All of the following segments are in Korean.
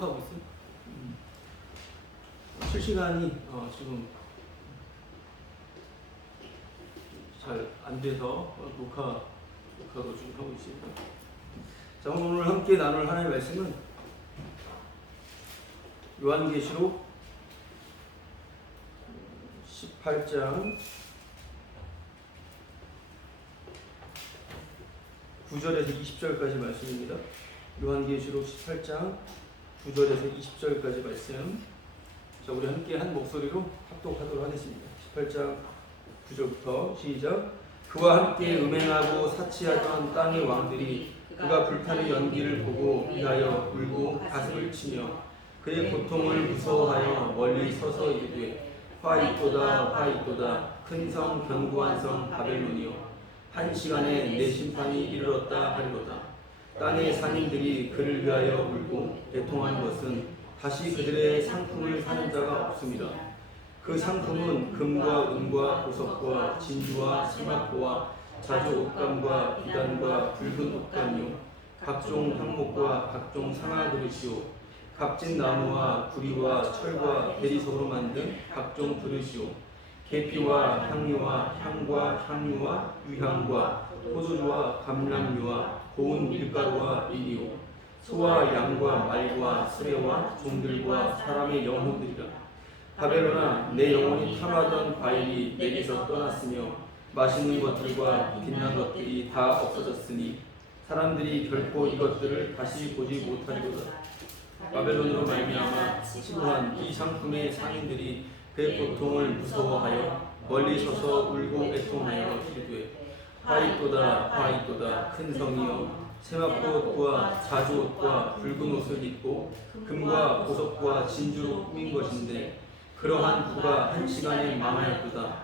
녹화하고 있어요. 실시간이 지금 잘 안 돼서 녹화도 좀 하고 있습니다. 자, 오늘 함께 나눌 하나님의 말씀은 요한계시록 18장 9절에서 20절까지 말씀입니다. 요한계시록 18장 9절에서 20절까지 말씀. 자, 우리 함께 한 목소리로 합독하도록 하겠습니다. 18장 9절부터 시작. 그와 함께 음행하고 사치하던 땅의 왕들이 그가 불타는 연기를 보고 위하여 울고 가슴을 치며 그의 고통을 무서워하여 멀리 서서 이르되 화 있도다 화 있도다 큰 성 견고한 성 바벨론이요 한 시간에 내 심판이 이르렀다 하리로다. 땅의 상인들이 그를 위하여 울고 애통하는 것은 다시 그들의 상품을 사는 자가 없습니다. 그 상품은 금과 은과 보석과 진주와 세마포와 자주 옷감과 비단과 붉은 옷감이요 각종 향목과 각종 상아 그릇이요 값진 나무와 구리와 철과 대리석으로 만든 각종 그릇이요 계피와 향유와 향과 향유와 유향과 포도주와 감람유와 고운 밀가루와 밀이요 소와 양과 말과 수레와 종들과 사람의 영혼들이라. 바벨론아, 내 영혼이 탐하던 과일이 내게서 떠났으며 맛있는 것들과 빛난 것들이 다 없어졌으니 사람들이 결코 이것들을 다시 보지 못하리로다. 바벨론으로 말미암아 치부한 이 상품의 상인들이 그의 고통을 무서워하여 멀리 서서 울고 애통하여 이르되 화 있도다 화 있도다 큰 성이여 세마포옷과 자주옷과 붉은 옷을 입고 금과 보석과 진주로 꾸민 것인데 그러한 부가 한 시간에 망하였도다.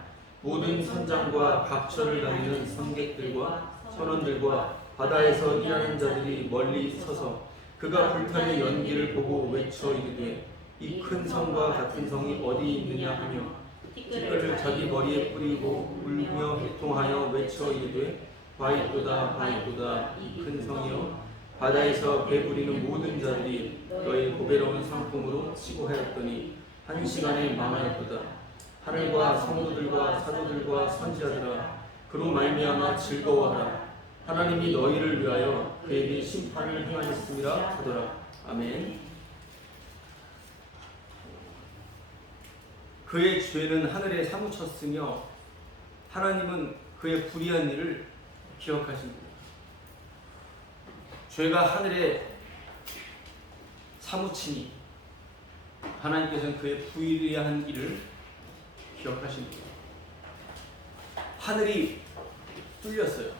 모든 선장과 각처를 다니는 선객들과 선원들과 바다에서 일하는 자들이 멀리 서서 그가 불타는 연기를 보고 외쳐 이르되 이 큰 성과 같은 성이 어디 있느냐 하며 티끌을 자기 머리에 뿌리고 울며 애통하여 외쳐 이르되 바있도다 바있도다 이 큰 성이여 바다에서 배부리는 모든 자들이 너의 보배로운 상품으로 치고하였더니 한 시간에 망하였도다. 하늘과 성도들과 사도들과 선지자들아 그로 말미암아 즐거워하라. 하나님이 너희를 위하여 그에게 심판을 행하였음이라 하더라. 아멘. 그의 죄는 하늘에 사무쳤으며 하나님은 그의 불의한 일을 기억하십니다. 죄가 하늘에 사무치니 하나님께서는 그의 불의한 일을 기억하십니다. 하늘이 뚫렸어요.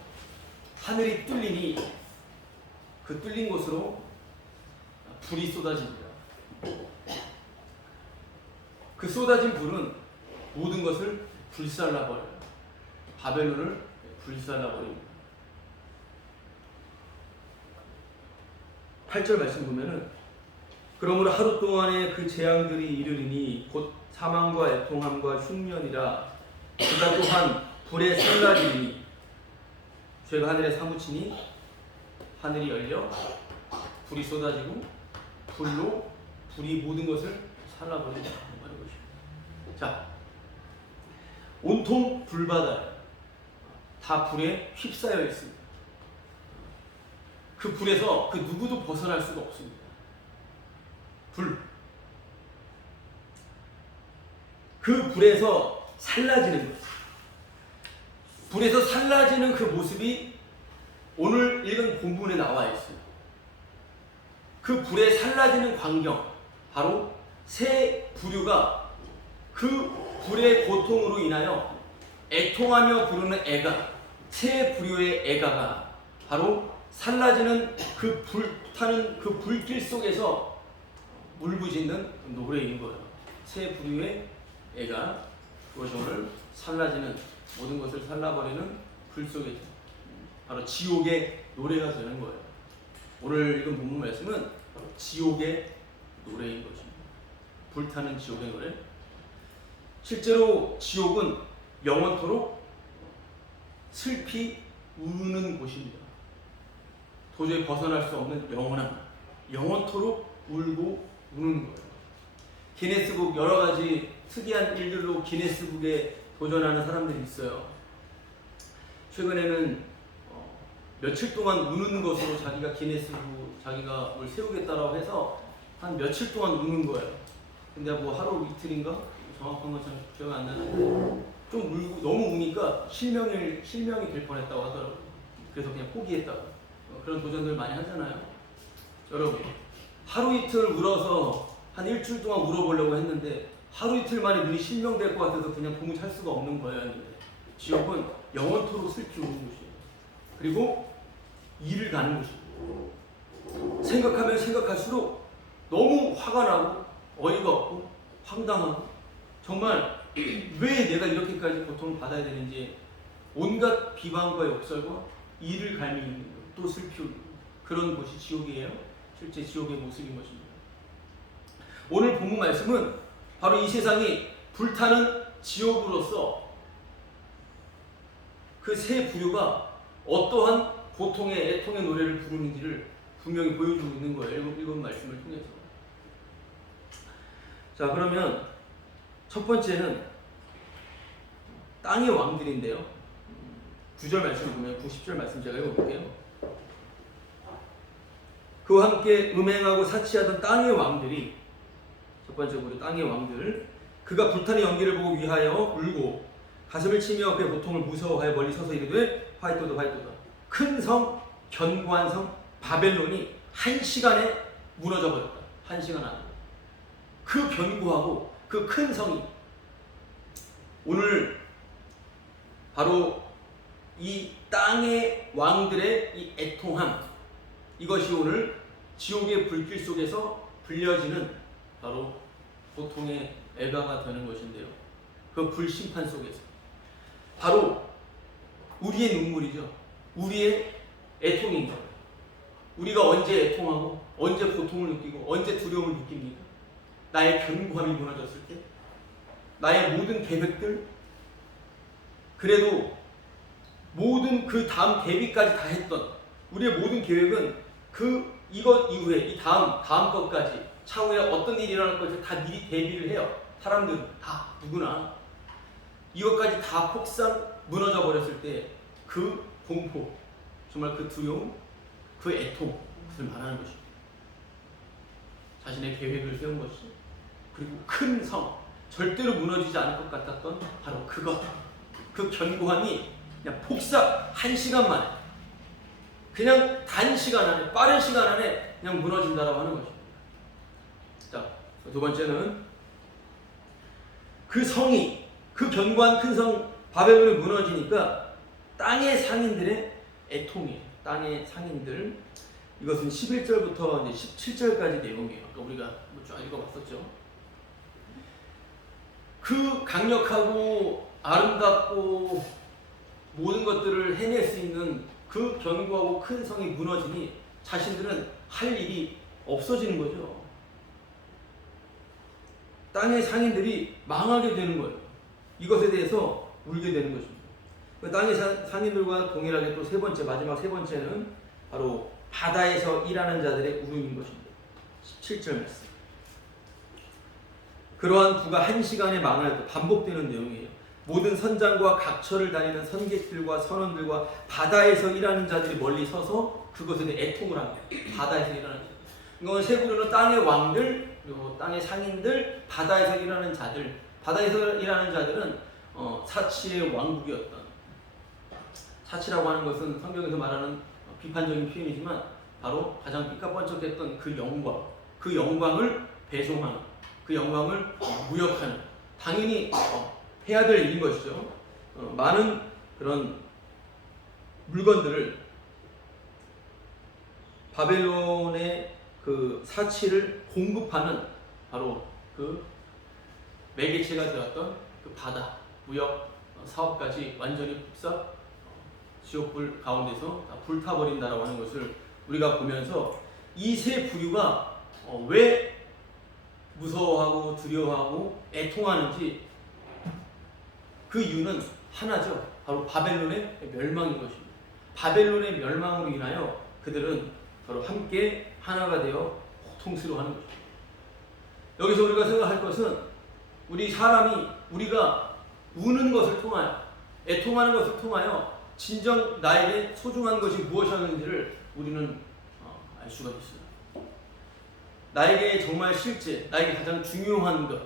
하늘이 뚫리니 그 뚫린 곳으로 불이 쏟아집니다. 그 쏟아진 불은 모든 것을 불살라버려요. 바벨론을 불살라버립니다. 8절 말씀 보면은 그러므로 하루 동안에 그 재앙들이 이르리니 곧 사망과 애통함과 흉년이라. 그가 또한 불에 살라지니 죄가 하늘에 사무치니 하늘이 열려 불이 쏟아지고 불이 모든 것을 살라버린다. 자, 온통 불바다에 다 불에 휩싸여 있습니다. 그 불에서 그 누구도 벗어날 수가 없습니다. 그 불에서 살라지는 것. 불에서 살라지는 그 모습이 오늘 읽은 본문에 나와 있어요. 그 불에 살라지는 광경, 바로 새 부류가 그 불의 고통으로 인하여 애통하며 부르는 애가, 새 부류의 애가가 바로 살라지는 그 불타는 그 불길 속에서 울부짖는 노래인 거예요. 새 부류의 애가, 그것이 오늘 살라지는 모든 것을 살라버리는 불 속에 바로 지옥의 노래가 되는 거예요. 오늘 읽은 본문 말씀은 지옥의 노래인 것입니다. 불타는 지옥의 노래. 실제로 지옥은 영원토록 슬피 우는 곳입니다. 도저히 벗어날 수 없는 영원토록 울고 우는 거예요. 기네스북 여러 가지 특이한 일들로 기네스북에 도전하는 사람들이 있어요. 최근에는 며칠 동안 우는 것으로 자기가 기네스북 자기가 뭘 세우겠다라고 해서 한 며칠 동안 우는 거예요. 근데 뭐 하루 이틀인가 정확한 건 잘 기억이 안 나는데 좀 울고 너무 우니까 실명이 될 뻔했다고 하더라고요. 그래서 그냥 포기했다고. 그런 도전들 많이 하잖아요. 여러분 하루 이틀 울어서 한 일주일 동안 울어보려고 했는데 하루 이틀 만에 눈이 실명될 것 같아서 그냥 도무지 할 수가 없는 거예요. 지옥은 영원토록 슬피 우는 곳이에요. 그리고 일을 가는 곳이고 생각하면 생각할수록 너무 화가 나고 어이가 없고 황당하고 정말 왜 내가 이렇게까지 고통을 받아야 되는지 온갖 비방과 역설과 이를 갈미는 또 슬피 그런 곳이 지옥이에요. 실제 지옥의 모습인 것입니다. 오늘 본문 말씀은 바로 이 세상이 불타는 지옥으로서 그 세 부류가 어떠한 고통의 애통의 노래를 부르는지를 분명히 보여주고 있는 거예요. 읽은 말씀을 통해서. 자, 그러면 첫 번째는 땅의 왕들인데요. 9절 말씀을 보면 90절 말씀 제가 읽어볼게요. 그와 함께 음행하고 사치하던 땅의 왕들이 첫 번째 우리 땅의 왕들 그가 불타는 연기를 보고 위하여 울고 가슴을 치며 그의 고통을 무서워하여 멀리 서서 이르되 화이토다 화이토다 큰 성 견고한 성 바벨론이 한 시간에 무너져 버렸다. 한 시간 안에 그 견고하고 그 큰 성이 오늘 바로 이 땅의 왕들의 이 애통함 이것이 오늘 지옥의 불길 속에서 불려지는 바로 고통의 애가가 되는 것인데요. 그 불심판 속에서 바로 우리의 눈물이죠. 우리의 애통인 거예요. 우리가 언제 애통하고 언제 고통을 느끼고 언제 두려움을 느낍니까? 나의 견고함이 무너졌을 때 나의 모든 계획들 그래도 모든 그 다음 대비까지 다 했던 우리의 모든 계획은 이것 이후에 이 다음 것까지 차후에 어떤 일이 일어날 것을 다 미리 대비를 해요. 사람들은 다 누구나 이것까지 다 폭삭 무너져 버렸을 때 그 공포 정말 그 두려움 그 애통 그것을 말하는 것입니다. 자신의 계획을 세운 것이 그리고 큰 성 절대로 무너지지 않을 것 같았던 바로 그것 그 견고함이 그냥 폭삭 한 시간 만에 그냥 단시간 안에 빠른 시간 안에 그냥 무너진다라고 하는 것입니다. 자, 두 번째는 그 성이 그 견고한 큰 성 바벨론이 무너지니까 땅의 상인들의 애통이에요. 땅의 상인들 이것은 11절부터 이제 17절까지 내용이에요. 아까 우리가 쫙 읽어봤었죠. 그 강력하고 아름답고 모든 것들을 해낼 수 있는 그 견고하고 큰 성이 무너지니 자신들은 할 일이 없어지는 거죠. 땅의 상인들이 망하게 되는 거예요. 이것에 대해서 울게 되는 것입니다. 땅의 상인들과 동일하게 또 마지막 세 번째는 바로 바다에서 일하는 자들의 울음인 것입니다. 17절 말씀. 그러한 부가 한 시간에 망하여 반복되는 내용이에요. 모든 선장과 각처를 다니는 선객들과 선원들과 바다에서 일하는 자들이 멀리 서서 그것에 대해 애통을 합니다. 바다에서 일하는 자들. 이건 세 부류는 땅의 왕들, 그리고 땅의 상인들, 바다에서 일하는 자들. 바다에서 일하는 자들은 사치의 왕국이었던. 사치라고 하는 것은 성경에서 말하는 비판적인 표현이지만 바로 가장 삐까뻔쩍했던 그 영광, 그 영광을 배송하는, 그 영광을 무역하는. 당연히 해야 될 일인 것이죠. 많은 그런 물건들을 바벨론의 그 사치를 공급하는 바로 그 매개체가 되었던 그 바다 무역 사업까지 완전히 폭삭 지옥불 가운데서 다 불타버린다라고 하는 것을 우리가 보면서 이 세 부류가 왜 무서워하고 두려워하고 애통하는지 그 이유는 하나죠. 바로 바벨론의 멸망인 것입니다. 바벨론의 멸망으로 인하여 그들은 바로 함께 하나가 되어 고통스러워하는 거죠. 여기서 우리가 생각할 것은 우리 사람이 우리가 우는 것을 통하여 애통하는 것을 통하여 진정 나에게 소중한 것이 무엇이었는지를 우리는 알 수가 있어요. 나에게 정말 실제 나에게 가장 중요한 것,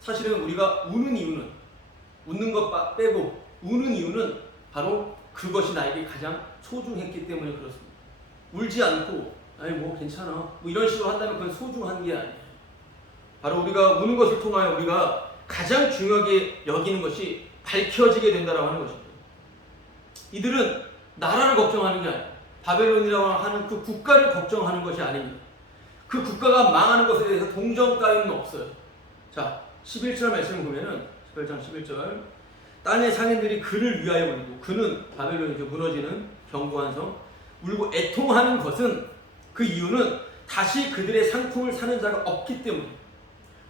사실은 우리가 우는 이유는 웃는 것 빼고 우는 이유는 바로 그것이 나에게 가장 소중했기 때문에 그렇습니다. 울지 않고 아니 뭐 괜찮아 뭐 이런 식으로 한다면 그건 소중한 게 아니에요. 바로 우리가 우는 것을 통하여 우리가 가장 중요하게 여기는 것이 밝혀지게 된다라고 하는 것입니다. 이들은 나라를 걱정하는 게 아니에요. 바벨론이라고 하는 그 국가를 걱정하는 것이 아닙니다. 그 국가가 망하는 것에 대해서 동정 따위는 없어요. 자, 11절 말씀을 보면은 18장 11절 땅의 상인들이 그를 위하여 울고 그는 바벨론이 무너지는 견고한 성 울고 애통하는 것은 그 이유는 다시 그들의 상품을 사는 자가 없기 때문에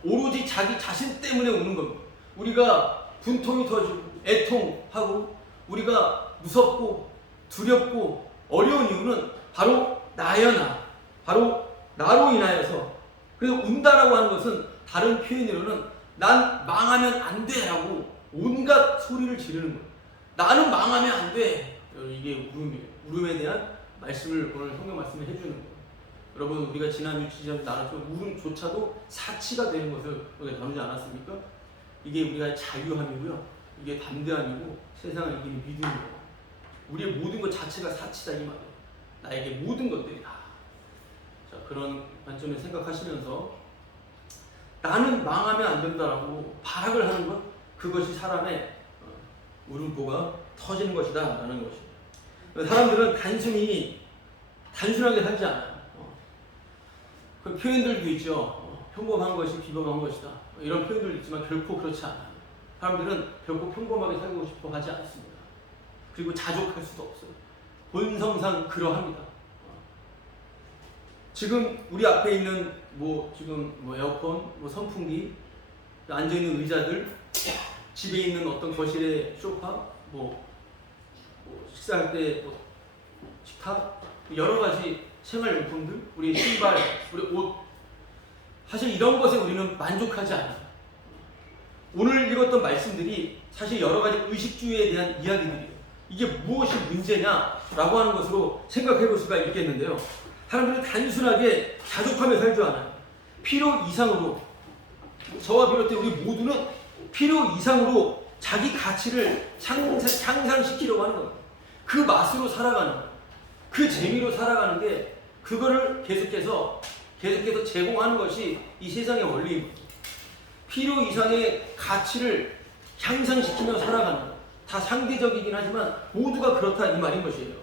오로지 자기 자신 때문에 우는 겁니다. 우리가 분통이 터지고 애통하고 우리가 무섭고 두렵고 어려운 이유는 바로 나여 나 바로 나로 인하여서 그래서 운다라고 하는 것은 다른 표현으로는 난 망하면 안 돼 라고 온갖 소리를 지르는 거예요. 나는 망하면 안 돼. 이게 울음이에요. 울음에 대한 말씀을 오늘 성경 말씀을 해주는 거예요. 여러분 우리가 지난 유치지에서 나눴던 울음조차도 사치가 되는 것을 우리가 나누지 않았습니까? 이게 우리가 자유함이고요. 이게 담대함이고 세상을 이기는 믿음이에요. 우리의 모든 것 자체가 사치다 이 말이에요. 나에게 모든 것들이 다. 자, 그런 관점을 생각하시면서 나는 망하면 안 된다라고 발악을 하는 것 그것이 사람의 울음보가 터지는 것이다 라는 것입니다. 사람들은 단순하게 살지 않아요. 그 표현들도 있죠. 평범한 것이 비범한 것이다. 이런 표현들도 있지만 결코 그렇지 않아요. 사람들은 결코 평범하게 살고 싶어 하지 않습니다. 그리고 자족할 수도 없어요. 본성상 그러합니다. 지금 우리 앞에 있는 지금 에어컨, 선풍기, 앉아 있는 의자들, 집에 있는 어떤 거실의 소파, 식사할 때 식탁, 여러 가지 생활용품들, 우리 신발, 우리 옷, 사실 이런 것에 우리는 만족하지 않아요. 오늘 읽었던 말씀들이 사실 여러 가지 의식주의에 대한 이야기들이에요. 이게 무엇이 문제냐라고 하는 것으로 생각해 볼 수가 있겠는데요. 사람들은 단순하게 자족하며 살지 않아요. 필요 이상으로, 저와 비롯해 우리 모두는 필요 이상으로 자기 가치를 향상시키려고 하는 겁니다. 그 맛으로 살아가는 거예요. 그 재미로 살아가는 게 그거를 계속해서 제공하는 것이 이 세상의 원리입니다. 필요 이상의 가치를 향상시키며 살아가는 것. 다 상대적이긴 하지만 모두가 그렇다 이 말인 것이에요.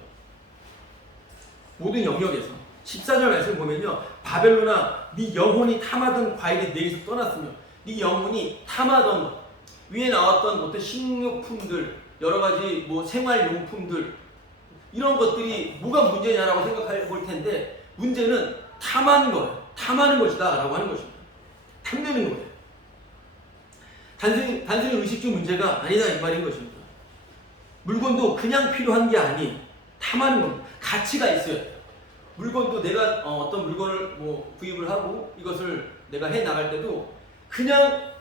모든 영역에서 14절 말씀 보면요. 바벨론아 네 영혼이 탐하던 과일이 내게서 떠났으며 네 영혼이 탐하던 것 위에 나왔던 어떤 식료품들 여러 가지 생활용품들 이런 것들이 뭐가 문제냐라고 생각해 볼 텐데 문제는 탐하는 거예요. 탐하는 것이다 라고 하는 것입니다. 탐내는 거예요. 단순히 의식주 문제가 아니다 이 말인 것입니다. 물건도 그냥 필요한 게 아닌 탐하는 겁니다. 가치가 있어야 돼요. 물건도 내가 어떤 물건을 구입을 하고 이것을 내가 해 나갈 때도 그냥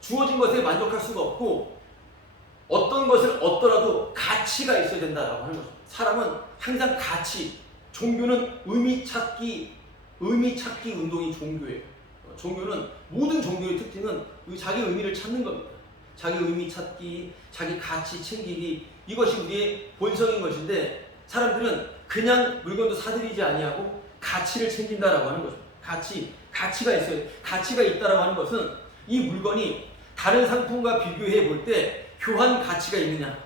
주어진 것에 만족할 수가 없고 어떤 것을 얻더라도 가치가 있어야 된다라고 하는 것입니다. 사람은 항상 가치, 종교는 의미 찾기 운동이 종교예요. 종교는 모든 종교의 특징은 자기 의미를 찾는 겁니다. 자기 의미 찾기, 자기 가치 챙기기 이것이 우리의 본성인 것인데 사람들은 그냥 물건도 사들이지 아니하고 가치를 챙긴다라고 하는 것입니다. 가치가 있어요. 가치가 있다라고 하는 것은 이 물건이 다른 상품과 비교해 볼 때 교환 가치가 있느냐를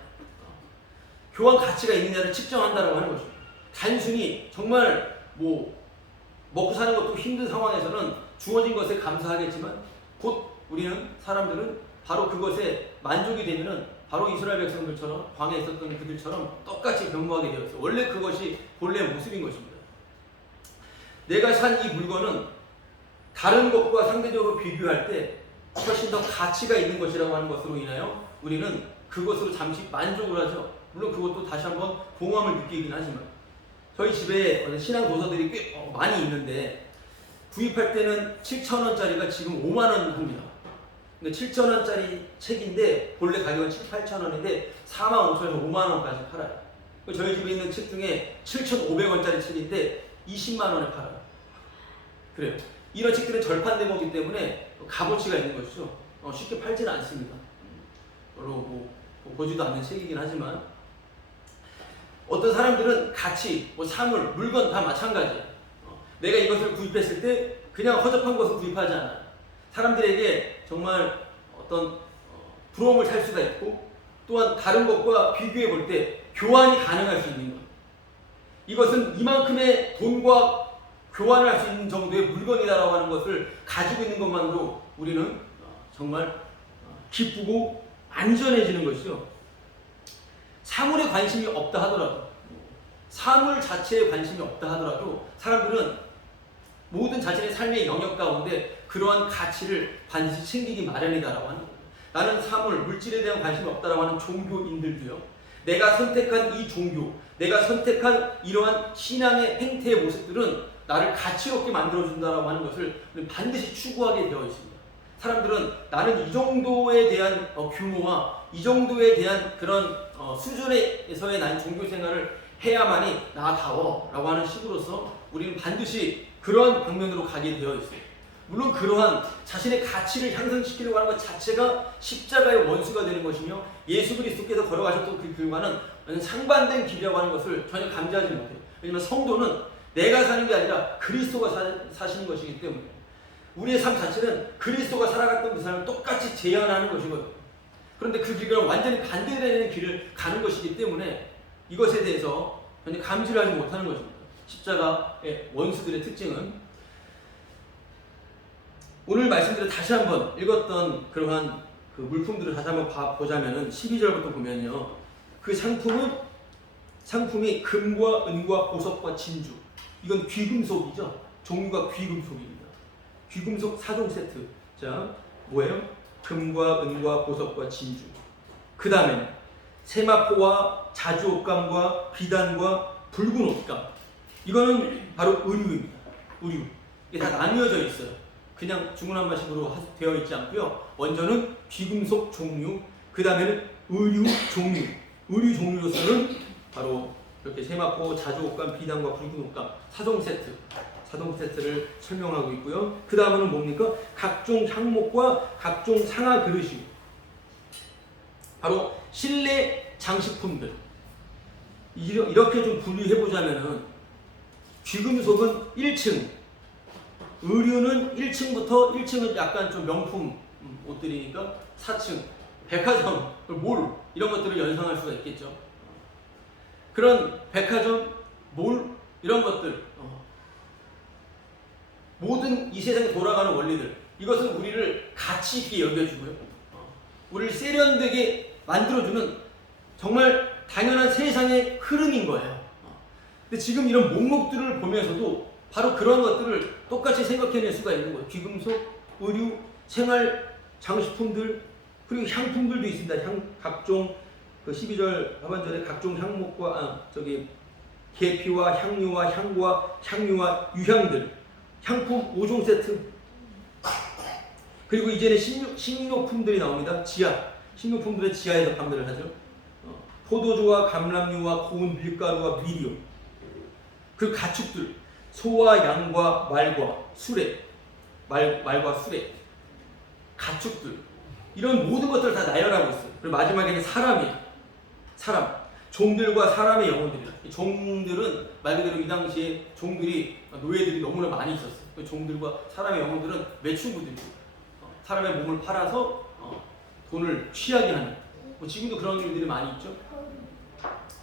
측정한다라고 하는 것입니다. 단순히 정말 먹고 사는 것도 힘든 상황에서는 주어진 것에 감사하겠지만 곧 사람들은 바로 그것에 만족이 되면은 바로 이스라엘 백성들처럼 광야에 있었던 그들처럼 똑같이 변모하게 되었어요. 원래 그것이 본래 모습인 것입니다. 내가 산 이 물건은 다른 것과 상대적으로 비교할 때 훨씬 더 가치가 있는 것이라고 하는 것으로 인하여 우리는 그것으로 잠시 만족을 하죠. 물론 그것도 다시 한번 공허함을 느끼긴 하지만 저희 집에 신앙 도서들이 꽤 많이 있는데 구입할 때는 7,000원짜리가 지금 5만 원 합니다. 근데 7,000원짜리 책인데 본래 가격은 8,000원인데 45,000원에서 5만 원까지 팔아요. 저희 집에 있는 책 중에 7,500원짜리 책인데 20만 원에 팔아요. 그래요. 이런 책들은 절판된 거기 때문에 값어치가 있는 것이죠. 쉽게 팔지는 않습니다. 별로 보지도 않는 책이긴 하지만 어떤 사람들은 가치, 사물, 물건 다 마찬가지예요. 내가 이것을 구입했을 때 그냥 허접한 것을 구입하지 않아요. 사람들에게 정말 어떤 부러움을 살 수가 있고 또한 다른 것과 비교해 볼 때 교환이 가능할 수 있는 것. 이것은 이만큼의 돈과 교환을 할 수 있는 정도의 물건이다라고 하는 것을 가지고 있는 것만으로 우리는 정말 기쁘고 안전해지는 것이죠. 사물에 관심이 없다 하더라도, 사물 자체에 관심이 없다 하더라도 사람들은 모든 자신의 삶의 영역 가운데 그러한 가치를 반드시 챙기기 마련이다라고 하는 거예요. 나는 사물, 물질에 대한 관심이 없다라고 하는 종교인들도요. 내가 선택한 이 종교, 내가 선택한 이러한 신앙의 행태의 모습들은 나를 가치롭게 만들어준다라고 하는 것을 반드시 추구하게 되어 있습니다. 사람들은 나는 이 정도에 대한 규모와 이 정도에 대한 그런 수준에서의 난 종교 생활을 해야만이 나다워 라고 하는 식으로서 우리는 반드시 그러한 방면으로 가게 되어 있어요. 물론 그러한 자신의 가치를 향상시키려고 하는 것 자체가 십자가의 원수가 되는 것이며 예수 그리스도께서 걸어가셨던 그 길과는 상반된 길이라고 하는 것을 전혀 감지하지 못해요. 왜냐하면 성도는 내가 사는 게 아니라 그리스도가 사시는 것이기 때문에 우리의 삶 자체는 그리스도가 살아갔던 그 삶을 똑같이 재현하는 것이거든요. 그런데 그 길과는 완전히 반대되는 길을 가는 것이기 때문에 이것에 대해서 전혀 감지를 하지 못하는 것입니다. 십자가의 원수들의 특징은 오늘 말씀드려 다시 한번 읽었던 그러한 그 물품들을 다시 한번 보자면은 12절부터 보면요. 그 상품이 금과 은과 보석과 진주. 이건 귀금속이죠. 종류가 귀금속입니다. 귀금속 4종 세트. 자, 뭐예요? 금과 은과 보석과 진주. 그 다음에 세마포와 자주옷감과 비단과 붉은 옷감. 이거는 바로 의류입니다. 의류. 이게 다 나뉘어져 있어요. 그냥 중구난방식으로 되어 있지 않고요. 먼저는 귀금속 종류, 그 다음에는 의류 종류. 의류 종류로서는 바로 이렇게 세마포, 자주옷감, 비단과 붉은 옷감 4종 세트를 설명하고 있고요. 그 다음은 뭡니까? 각종 향목과 각종 상아 그릇이 바로 실내 장식품들. 이렇게 좀 분류해보자면은 귀금속은 1층, 의류는 1층부터 1층은 약간 좀 명품 옷들이니까 4층, 백화점, 몰 이런 것들을 연상할 수가 있겠죠. 그런 백화점, 몰 이런 것들 모든 이 세상에 돌아가는 원리들 이것은 우리를 가치 있게 여겨주고요. 우리를 세련되게 만들어주는 정말 당연한 세상의 흐름인 거예요. 근데 지금 이런 목록들을 보면서도 바로 그런 것들을 똑같이 생각해낼 수가 있는 거예요. 귀금속, 의류, 생활 장식품들, 그리고 향품들도 있습니다. 각종 그 12절 하반절에 각종 향목과 계피와 향유와 향과 향유와 유향들, 향품 5종 세트. 그리고 이제는 식료품들이 나옵니다. 식료품들의 지하에서 판매를 하죠. 포도주와 감람유와 고운 밀가루와 미리오. 그 가축들, 소와 양과 말과 수레, 말과 수레, 가축들 이런 모든 것들을 다 나열하고 있어요. 그리고 마지막에는 사람, 종들과 사람의 영혼들이다. 종들은 말 그대로 이 당시에 종들이 노예들이 너무나 많이 있었어요. 그 종들과 사람의 영혼들은 매춘부들이고 사람의 몸을 팔아서 돈을 취하게 하는. 지금도 그런 일들이 많이 있죠.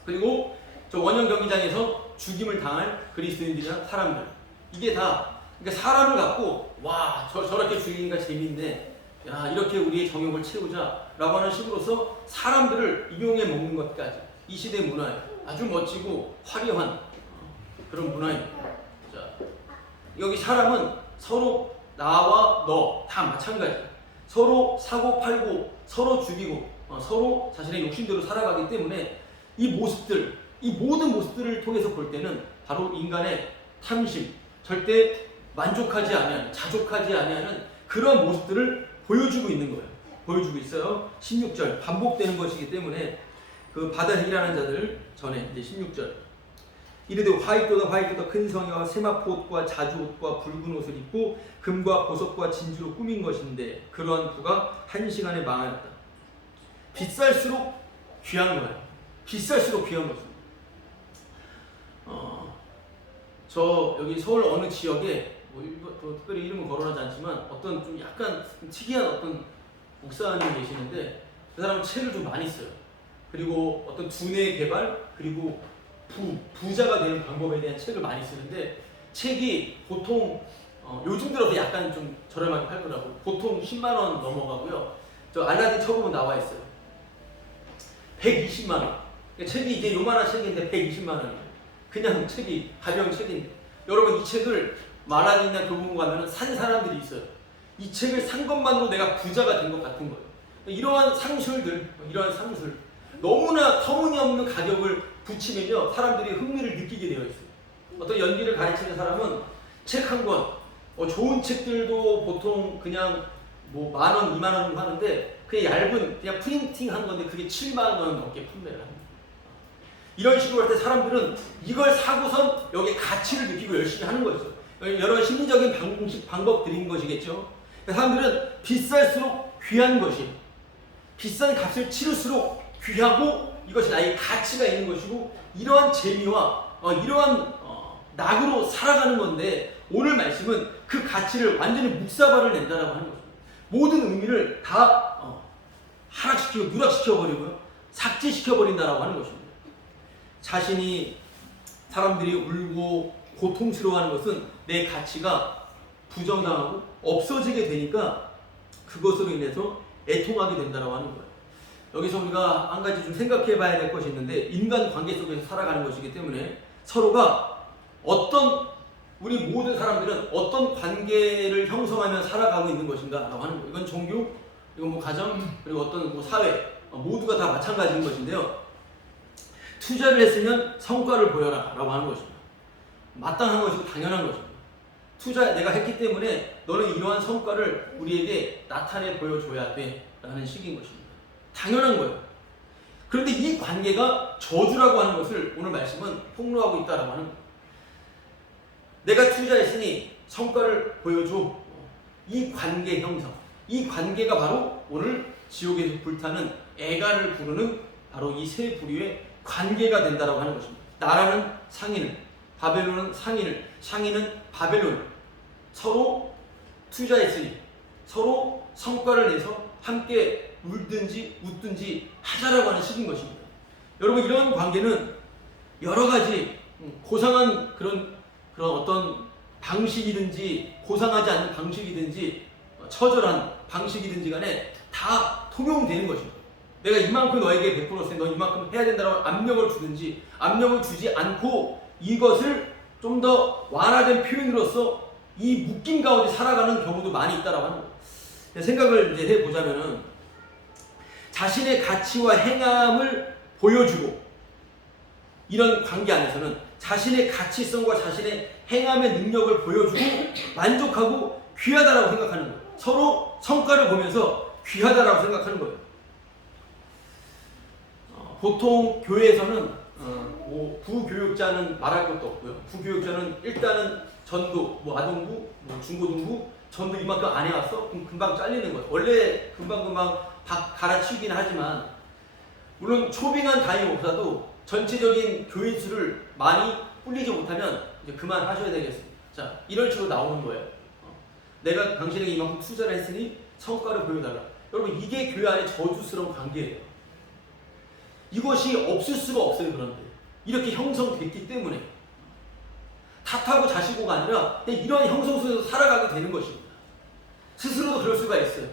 그리고 저 원형 경기장에서 죽임을 당할 그리스도인들이나 사람들. 이게 다 그러니까 사람을 갖고 와 저렇게 죽이니까 재밌네. 야 이렇게 우리의 정욕을 채우자 라고 하는 식으로서 사람들을 이용해 먹는 것까지 이 시대 문화에 아주 멋지고 화려한 그런 문화입니다. 자, 여기 사람은 서로 나와 너 다 마찬가지. 서로 사고 팔고 서로 죽이고 서로 자신의 욕심대로 살아가기 때문에 이 모습들, 이 모든 모습들을 통해서 볼 때는 바로 인간의 탐심, 절대 만족하지 아니하는, 자족하지 아니하는 그런 모습들을 보여주고 있는 거예요. 보여주고 있어요. 16절 반복되는 것이기 때문에 그 바다에 일하는 자들 전에 이제 16절 이르되 화이토다 큰 성이와 세마포 옷과 자주 옷과 붉은 옷을 입고 금과 보석과 진주로 꾸민 것인데 그러한 부가 한 시간에 망하였다. 비쌀수록 귀한 거예요. 비쌀수록 귀한 것입니다. 저 여기 서울 어느 지역에 뭐 특별히 이름은 거론하지 않지만 어떤 좀 약간 특이한 어떤 목사님이 계시는데 그 사람은 책을 좀 많이 써요. 그리고 어떤 두뇌 개발 그리고 부자가 되는 방법에 대한 책을 많이 쓰는데 책이 보통 요즘 들어서 약간 좀 저렴하게 팔더라고요. 보통 10만 원 넘어가고요. 저 알라딘 쳐보면 나와 있어요. 120만 원. 책이 이제 요만한 책인데 120만 원이에요. 그냥 책이 가벼운 책인데 여러분 이 책을 알라딘이나 교보문 가면 산 사람들이 있어요. 이 책을 산 것만으로 내가 부자가 된 것 같은 거예요. 이러한 상술들, 이러한 상술 너무나 터무니없는 가격을 붙이면요 사람들이 흥미를 느끼게 되어 있어요. 어떤 연기를 가르치는 사람은 책 한 권, 좋은 책들도 보통 그냥 뭐 10,000원, 20,000원 하는데 그게 얇은 그냥 프린팅 한 건데 그게 70,000원 넘게 판매를 합니다. 이런 식으로 할 때 사람들은 이걸 사고선 여기에 가치를 느끼고 열심히 하는 거였어요. 여러 심리적인 방법들인 것이겠죠. 사람들은 비쌀수록 귀한 것이 비싼 값을 치를수록 귀하고 이것이 나의 가치가 있는 것이고 이러한 재미와 이러한 낙으로 살아가는 건데 오늘 말씀은 그 가치를 완전히 묵사발을 낸다라고 하는 것입니다. 모든 의미를 다 하락시키고 누락시켜버리고요. 삭제시켜버린다라고 하는 것입니다. 자신이 사람들이 울고 고통스러워하는 것은 내 가치가 부정당하고 없어지게 되니까 그것으로 인해서 애통하게 된다라고 하는 거예요. 여기서 우리가 한 가지 좀 생각해 봐야 될 것이 있는데 인간 관계 속에서 살아가는 것이기 때문에 서로가 우리 모든 사람들은 어떤 관계를 형성하며 살아가고 있는 것인가 라고 하는 거예요. 이건 종교, 이건 뭐 가정, 그리고 어떤 뭐 사회 모두가 다 마찬가지인 것인데요. 투자를 했으면 성과를 보여라 라고 하는 것입니다. 마땅한 것이고 당연한 것입니다. 투자 내가 했기 때문에 너는 이러한 성과를 우리에게 나타내 보여줘야 돼 라는 식인 것입니다. 당연한 거예요. 그런데 이 관계가 저주라고 하는 것을 오늘 말씀은 폭로하고 있다라고 하는 거예요. 내가 투자했으니 성과를 보여줘. 이 관계 형성, 이 관계가 바로 오늘 지옥에서 불타는 애가를 부르는 바로 이 세 부류의 관계가 된다라고 하는 것입니다. 나라는 상인을, 바벨론은 상인을, 상인은 바벨론 서로 투자했으니 서로 성과를 내서 함께 울든지 웃든지 하자라고 하는 식인 것입니다. 여러분 이런 관계는 여러 가지 고상한 그런 어떤 방식이든지 고상하지 않는 방식이든지 처절한 방식이든지 간에 다 통용되는 것입니다. 내가 이만큼 너에게 베풀었으니 넌 이만큼 해야 된다고 압력을 주든지 압력을 주지 않고 이것을 좀 더 완화된 표현으로서 이 묶임 가운데 살아가는 경우도 많이 있다라고 하는 거예요. 생각을 이제 해보자면은 자신의 가치와 행함을 보여주고 이런 관계 안에서는 자신의 가치성과 자신의 행함의 능력을 보여주고 만족하고 귀하다라고 생각하는 거예요. 서로 성과를 보면서 귀하다라고 생각하는 거예요. 보통 교회에서는 부교육자는 말할 것도 없고요. 부교육자는 일단은 전도, 아동부, 중고등부, 전도 이만큼 안 해왔어? 그럼 금방 잘리는 거예요. 원래 금방 갈아치우긴 하지만 물론 초빙한 담임 목사도 전체적인 교인 수를 많이 불리지 못하면 이제 그만하셔야 되겠습니다. 자, 이런 식으로 나오는 거예요. 내가 당신에게 이만큼 투자를 했으니 성과를 보여달라. 여러분 이게 교회 안에 저주스러운 관계예요. 이것이 없을 수가 없어요. 그런데 이렇게 형성됐기 때문에 탓하고 자시고가 아니라 이런 형성 속에서 살아가게 되는 것입니다. 스스로도 그럴 수가 있어요.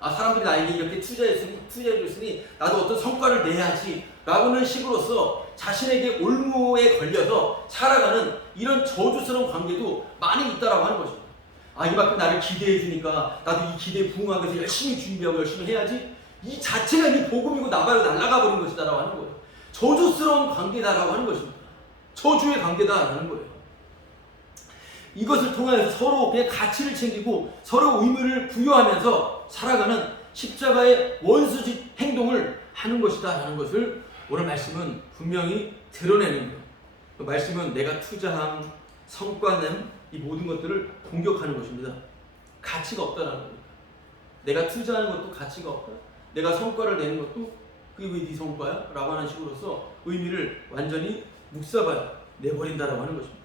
사람들이 나에게 이렇게 투자해줬으니 나도 어떤 성과를 내야지 라고는 식으로서 자신에게 올무에 걸려서 살아가는 이런 저주스러운 관계도 많이 있다라고 하는 것입니다. 이만큼 나를 기대해주니까 나도 이 기대에 부응하기 위해서 열심히 준비하고 열심히 해야지. 이 자체가 이미 복음이고 나발로 날아가 버린 것이다라고 하는 거예요. 저주스러운 관계다라고 하는 것입니다. 저주의 관계다라는 거예요. 이것을 통하여서 서로 그냥 가치를 챙기고 서로 의무를 부여하면서 살아가는 십자가의 원수직 행동을 하는 것이다 라는 것을 오늘 말씀은 분명히 드러내는 거예요. 그 말씀은 내가 투자함, 성과냄 이 모든 것들을 공격하는 것입니다. 가치가 없다라는 겁니다. 내가 투자하는 것도 가치가 없다. 내가 성과를 내는 것도 그게 왜 네 성과야? 라고 하는 식으로서 의미를 완전히 묵사발 내버린다라고 하는 것입니다.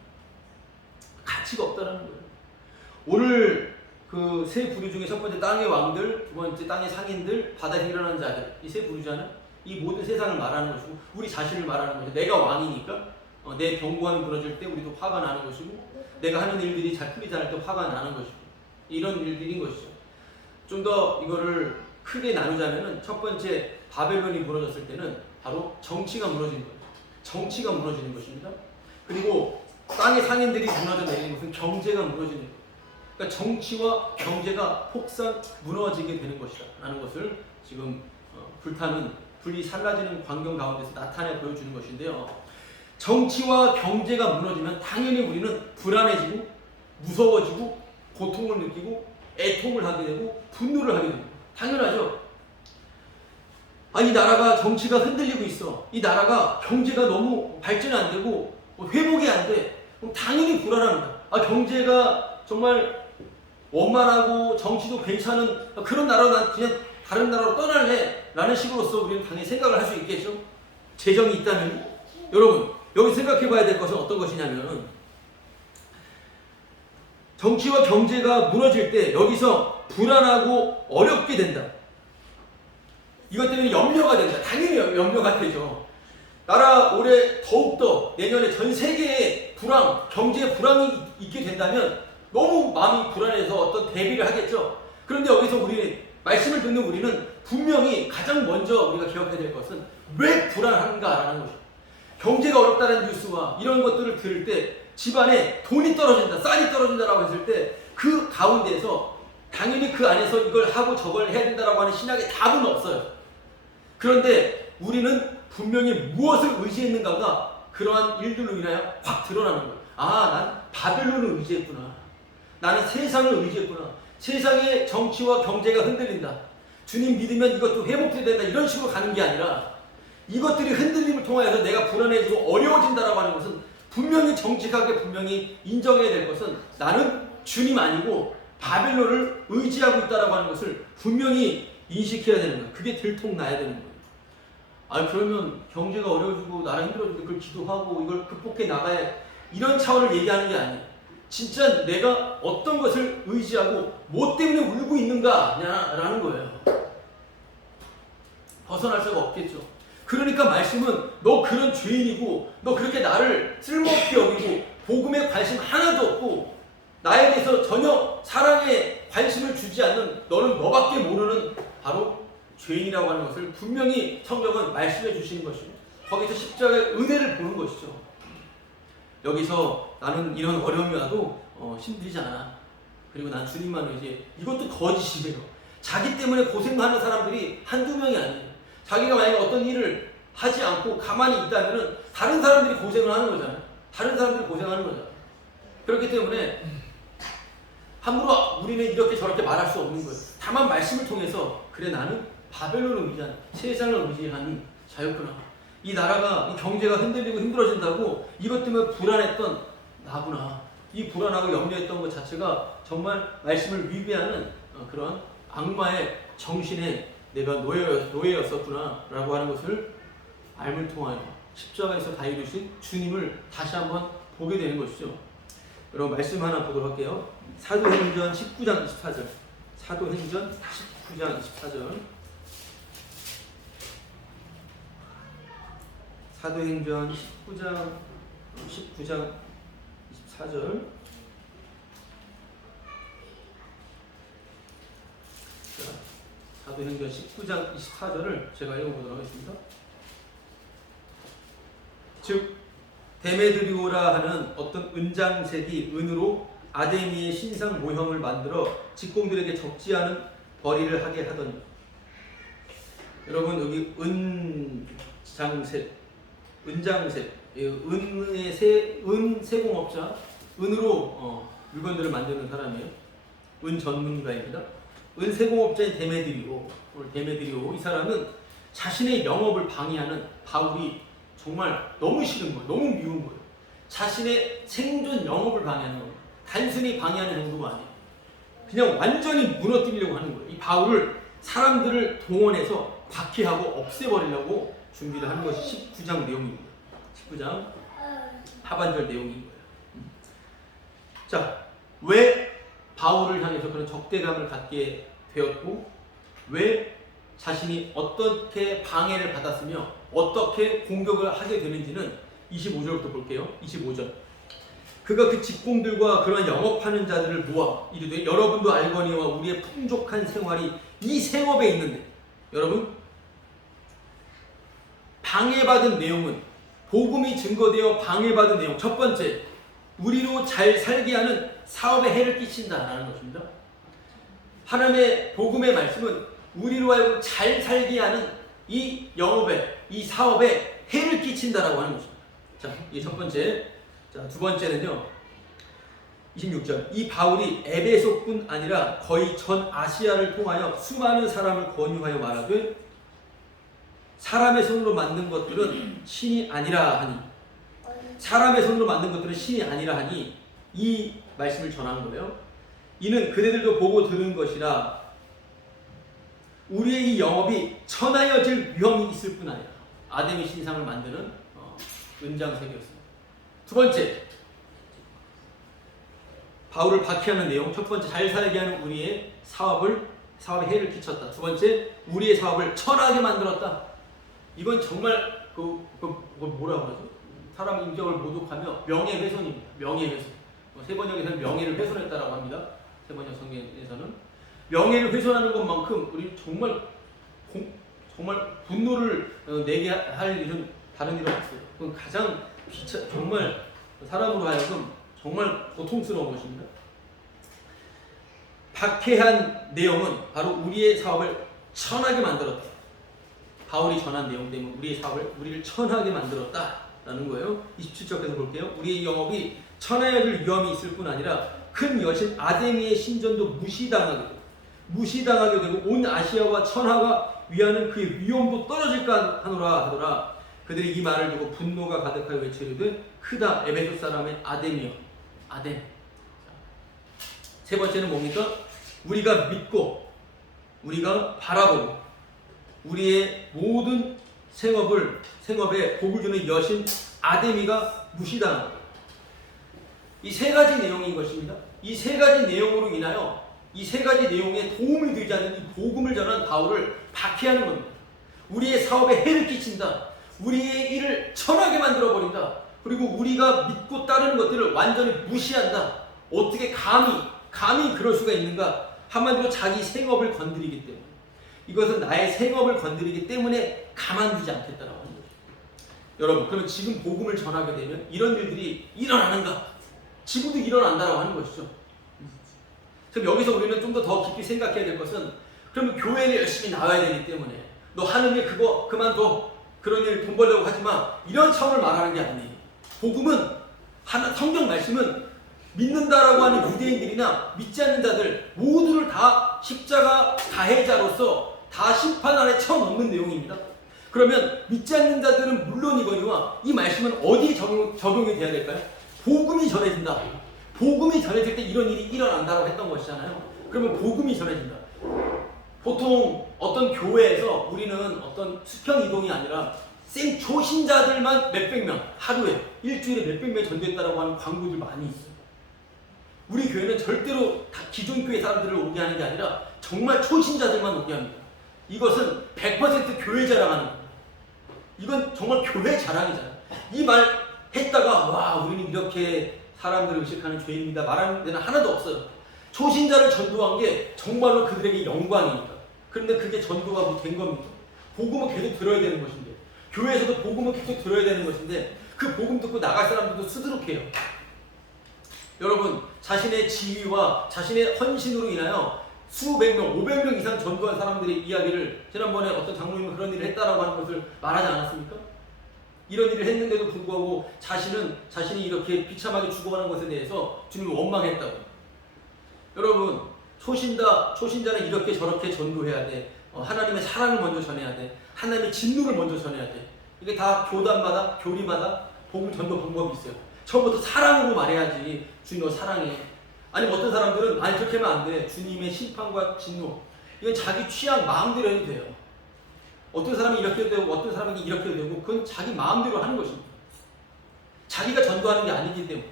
가치가 없다라는 거예요. 오늘 그 세 부류 중에 첫 번째 땅의 왕들, 두 번째 땅의 상인들, 바다에 일어나는 자들, 이 세 부류자는 이 모든 세상을 말하는 것이고 우리 자신을 말하는 것이고 내가 왕이니까 내 경고함이 무너질 때 우리도 화가 나는 것이고 내가 하는 일들이 잘 풀리지 않을 때 화가 나는 것이고 이런 일들인 것이죠. 좀 더 이거를 크게 나누자면은 첫 번째 바벨론이 무너졌을 때는 바로 정치가 무너지는 거예요. 정치가 무너지는 것입니다. 그리고 땅의 상인들이 무너져 내리는 것은 경제가 무너지는 거예요. 그러니까 정치와 경제가 폭삭 무너지게 되는 것이다 라는 것을 지금 불타는 불이 살라지는 광경 가운데서 나타내 보여주는 것인데요. 정치와 경제가 무너지면 당연히 우리는 불안해지고 무서워지고 고통을 느끼고 애통을 하게 되고 분노를 하게 됩니다. 당연하죠. 이 나라가 정치가 흔들리고 있어. 이 나라가 경제가 너무 발전이 안 되고 회복이 안 돼. 그럼 당연히 불안합니다. 경제가 정말 원만하고 정치도 괜찮은 그런 나라로 난 그냥 다른 나라로 떠날래 라는 식으로서 우리는 당연히 생각을 할 수 있겠죠. 재정이 있다면. 여러분 여기 생각해 봐야 될 것은 어떤 것이냐면 정치와 경제가 무너질 때 여기서 불안하고 어렵게 된다. 이것 때문에 염려가 된다. 당연히 염려가 되죠. 나라 올해 더욱더 내년에 전 세계에 불황, 경제에 불황이 있게 된다면 너무 마음이 불안해서 어떤 대비를 하겠죠. 그런데 여기서 우리 말씀을 듣는 우리는 분명히 가장 먼저 우리가 기억해야 될 것은 왜 불안한가라는 것이죠. 경제가 어렵다는 뉴스와 이런 것들을 들을 때 집안에 돈이 떨어진다, 쌀이 떨어진다라고 했을 때 그 가운데서 당연히 그 안에서 이걸 하고 저걸 해야 된다라고 하는 신학의 답은 없어요. 그런데 우리는 분명히 무엇을 의지했는가가 그러한 일들로 인하여 확 드러나는 거예요. 난 바벨론을 의지했구나. 나는 세상을 의지했구나. 세상의 정치와 경제가 흔들린다. 주님 믿으면 이것도 회복돼야 된다. 이런 식으로 가는 게 아니라 이것들이 흔들림을 통하여서 내가 불안해지고 어려워진다라고 하는 것은 분명히 정직하게 분명히 인정해야 될 것은 나는 주님 아니고 바벨론을 의지하고 있다라고 하는 것을 분명히 인식해야 되는 거예요. 그게 들통나야 되는 거예요. 그러면 경제가 어려워지고 나라 힘들어지고 그걸 기도하고 이걸 극복해 나가야 이런 차원을 얘기하는 게 아니에요. 진짜 내가 어떤 것을 의지하고 뭐 때문에 울고 있는가라는 거예요. 벗어날 수가 없겠죠. 그러니까 말씀은 너 그런 죄인이고 너 그렇게 나를 쓸모없게 여기고 복음에 관심 하나도 없고 나에 대해서 전혀 사랑에 관심을 주지 않는 너는 너밖에 모르는 바로 죄인이라고 하는 것을 분명히 성경은 말씀해 주시는 것입니다. 거기서 십자가의 은혜를 보는 것이죠. 여기서 나는 이런 어려움이 와도 힘들지 않아. 그리고 난 주님만 의지해. 이것도 거짓이에요. 자기 때문에 고생하는 사람들이 한두 명이 아니에요. 자기가 만약에 어떤 일을 하지 않고 가만히 있다면 다른 사람들이 고생을 하는 거잖아요. 다른 사람들이 고생하는 거잖아요. 그렇기 때문에 함부로 우리는 이렇게 저렇게 말할 수 없는 거예요. 다만 말씀을 통해서 그래 나는 바벨론을 의지한 세상을 의지하는 자였구나. 이 나라가 이 경제가 흔들리고 힘들어진다고 이것 때문에 불안했던 나구나. 이 불안하고 염려했던 것 자체가 정말 말씀을 위배하는 그런 악마의 정신에 내가 노예였었구나 라고 하는 것을 알을 통하여 십자가에서 다 이루신 주님을 다시 한번 보게 되는 것이죠. 여러분 말씀 하나 보도록 할게요. 사도행전 19장 24절. 사도행전 19장 24절. 사도행전 19장 24절. 사도행전 19장 24절을 제가 읽어보도록 하겠습니다. 즉 데메드리오라 하는 어떤 은장색이 은으로 아데미의 신상 모형을 만들어 직공들에게 적지 않은 벌이를 하게 하더니. 여러분 여기 은장색 은의 은 세공업자 은으로 물건들을 만드는 사람이에요. 은 전문가입니다. 은세공업자인 데메드리오, 오늘 데메드리오 이 사람은 자신의 영업을 방해하는 바울이 정말 너무 싫은 거예요. 너무 미운 거예요. 자신의 생존 영업을 방해하는 거예요. 단순히 방해하는 정도가 아니에요. 그냥 완전히 무너뜨리려고 하는 거예요. 이 바울을 사람들을 동원해서 박해하고 없애버리려고 준비를 하는 것이 19장 내용입니다. 19장 하반절 내용인 거예요. 자, 왜 바울을 향해서 그런 적대감을 갖게 되었고, 왜 자신이 어떻게 방해를 받았으며 어떻게 공격을 하게 되는지는 25절부터 볼게요. 25절. 그가 그 직공들과 그런 영업하는 자들을 모아 이르되 여러분도 알거니와 우리의 풍족한 생활이 이 생업에 있는데, 여러분 방해받은 내용은, 복음이 증거되어 방해받은 내용, 첫 번째, 우리로 잘 살게 하는 사업에 해를 끼친다라는 것입니다. 하나님의 복음의 말씀은 우리로 하여금 잘 살게 하는 이 영업에, 이 사업에 해를 끼친다라고 하는 것입니다. 자, 이게 첫 번째. 자, 두 번째는요, 26절. 이 바울이 에베소뿐 아니라 거의 전 아시아를 통하여 수많은 사람을 권유하여 말하되 사람의 손으로 만든 것들은 신이 아니라 하니, 사람의 손으로 만든 것들은 신이 아니라 하니, 이 말씀을 전한 거예요. 이는 그대들도 보고 들은 것이라 우리의 이 영업이 천하여질 위험이 있을 뿐 아니라, 아담의 신상을 만드는 은장색이었습니다. 두 번째, 바울을 박해하는 내용. 첫 번째, 잘 살게 하는 우리의 사업에 해를 끼쳤다. 두 번째, 우리의 사업을 천하게 만들었다. 이건 정말 뭐라고 하죠? 사람 인격을 모독하며 명예훼손입니다. 명예훼손. 세번역에서는 명예를 훼손했다라고 합니다. 세번역 성경에서는 명예를 훼손하는 것만큼 우리 정말 분노를 내게 할 일은 다른 일은 없어요. 그건 가장 정말 사람으로 하여금 정말 고통스러운 것입니다. 박해한 내용은 바로 우리의 사업을 천하게 만들었다. 바울이 전한 내용 때문에 우리를 천하게 만들었다라는 거예요. 27절에서 볼게요. 우리의 영업이 천하여질 위험이 있을 뿐 아니라 큰 여신 아데미의 신전도 무시당하게 되고 온 아시아와 천하가 위하는 그의 위엄도 떨어질까 하노라. 그들이 이 말을 듣고 분노가 가득하여 외치르되 크다 에베소 사람의 아데미여. 아덴. 세 번째는 뭡니까? 우리가 믿고 우리가 바라보고 우리의 모든 생업에 복을 주는 여신 아데미가 무시당하고, 이 세 가지 내용인 것입니다. 이 세 가지 내용으로 인하여 이 세 가지 내용에 도움이 되지 않는 이 복음을 전한 바울을 박해하는 겁니다. 우리의 사업에 해를 끼친다. 우리의 일을 천하게 만들어버린다. 그리고 우리가 믿고 따르는 것들을 완전히 무시한다. 어떻게 감히 그럴 수가 있는가? 한마디로 자기 생업을 건드리기 때문에, 이것은 나의 생업을 건드리기 때문에 가만두지 않겠다라고 하는 거죠. 여러분, 그러면 지금 복음을 전하게 되면 이런 일들이 일어나는가? 지금도 일어난다라고 하는 것이죠. 그럼 여기서 우리는 좀 더 깊이 생각해야 될 것은, 그러면 교회를 열심히 나와야 되기 때문에 너 하는 일 그거 그만둬, 그런 일 돈 벌려고 하지 마, 이런 차원을 말하는 게 아니에요. 복음은, 성경 말씀은 믿는다라고 하는 유대인들이나 믿지 않는 자들 모두를 다 십자가 가해자로서 다 심판 아래 쳐넣는 내용입니다. 그러면 믿지 않는 자들은 물론이거니와 이 말씀은 어디에 적용이 돼야 될까요? 복음이 전해진다. 복음이 전해질 때 이런 일이 일어난다고 했던 것이잖아요. 그러면 복음이 전해진다. 보통 어떤 교회에서 우리는 어떤 수평 이동이 아니라 초신자들만 몇백 명, 하루에 일주일에 몇백 명 전도했다라고 하는 광고들 많이 있어요. 우리 교회는 절대로 다 기존 교회 사람들을 오게 하는 게 아니라 정말 초신자들만 오게 합니다. 이것은 100% 교회 자랑하는 겁니다. 이건 정말 교회 자랑이잖아요. 이 말 했다가 와, 우리는 이렇게 사람들을 의식하는 교회입니다 말하는 데는 하나도 없어요. 초신자를 전도한 게 정말로 그들에게 영광이니까. 그런데 그게 전도가 된 겁니다. 복음은 계속 들어야 되는 것인데, 교회에서도 복음은 계속 들어야 되는 것인데, 그 복음 듣고 나갈 사람들도 수두룩해요. 여러분, 자신의 지위와 자신의 헌신으로 인하여 수백 명, 500명 이상 전도한 사람들의 이야기를 지난번에 어떤 장로님은 그런 일을 했다라고 하는 것을 말하지 않았습니까? 이런 일을 했는데도 불구하고 자신이 이렇게 비참하게 죽어가는 것에 대해서 주님을 원망했다고. 여러분, 초신자는 이렇게 저렇게 전도해야 돼. 하나님의 사랑을 먼저 전해야 돼. 하나님의 진노를 먼저 전해야 돼. 이게 다 교단마다, 교리마다 복음 전도 방법이 있어요. 처음부터 사랑으로 말해야지. 주님 너 사랑해. 아니면 어떤 사람들은 아니 그렇게 하면 안 돼. 주님의 심판과 진노. 이건 자기 취향 마음대로 해도 돼요. 어떤 사람이 이렇게 되고 어떤 사람이 이렇게 되고 그건 자기 마음대로 하는 것입니다. 자기가 전도하는 게 아니기 때문에.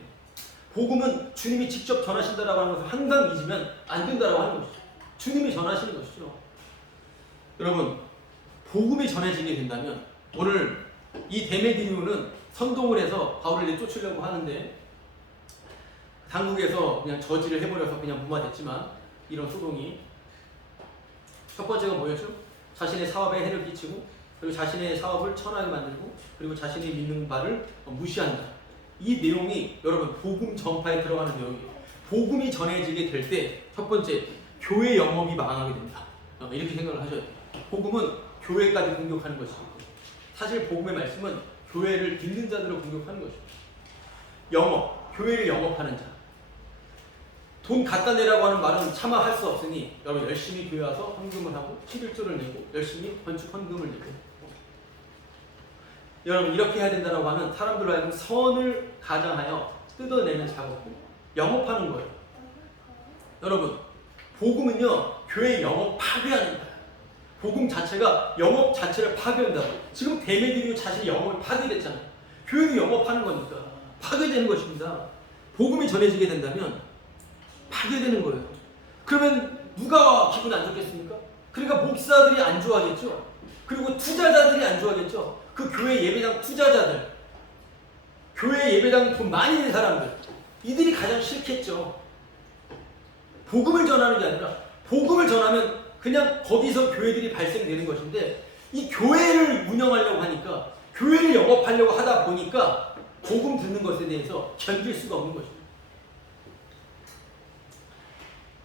복음은 주님이 직접 전하신다라고 하는 것을 항상 잊으면 안 된다라고 하는 것이죠. 주님이 전하시는 것이죠. 여러분, 복음이 전해지게 된다면 오늘 이 데메드리오는 선동을 해서 바울을 쫓으려고 하는데 당국에서 그냥 저지를 해버려서 그냥 무마됐지만 이런 소동이 첫 번째가 뭐였죠? 자신의 사업에 해를 끼치고 그리고 자신의 사업을 천하게 만들고 그리고 자신이 믿는 바를 무시한다. 이 내용이 여러분 복음 전파에 들어가는 내용이에요. 복음이 전해지게 될 때 첫 번째 교회 영업이 망하게 됩니다. 이렇게 생각을 하셔야 돼요. 복음은 교회까지 공격하는 것이고 사실 복음의 말씀은 교회를 믿는 자들을 공격하는 것입니다. 영업, 교회를 영업하는 자. 돈 갖다 내라고 하는 말은 차마 할 수 없으니 여러분 열심히 교회 와서 헌금을 하고 11조를 내고 열심히 건축 헌금을 내고 여러분 이렇게 해야 된다고 하는 사람들로 하여금 선을 가장하여 뜯어내는 작업을 영업하는 거예요. 여러분 복음은요 교회 영업 파괴하는 거예요. 복음 자체가 영업 자체를 파괴한다고. 지금 데메드리오 자신이 영업을 파괴됐잖아요. 교회를 영업하는 거니까 파괴되는 것입니다. 복음이 전해지게 된다면 파괴되는 거예요. 그러면 누가 기분 안 좋겠습니까? 그러니까 목사들이 안 좋아하겠죠. 그리고 투자자들이 안 좋아하겠죠. 그 교회 예배당 투자자들, 교회 예배당 돈 많이 낸 사람들, 이들이 가장 싫겠죠. 복음을 전하는 게 아니라 복음을 전하면 그냥 거기서 교회들이 발생되는 것인데 이 교회를 운영하려고 하니까 교회를 영업하려고 하다 보니까 복음 듣는 것에 대해서 견딜 수가 없는 것입니다.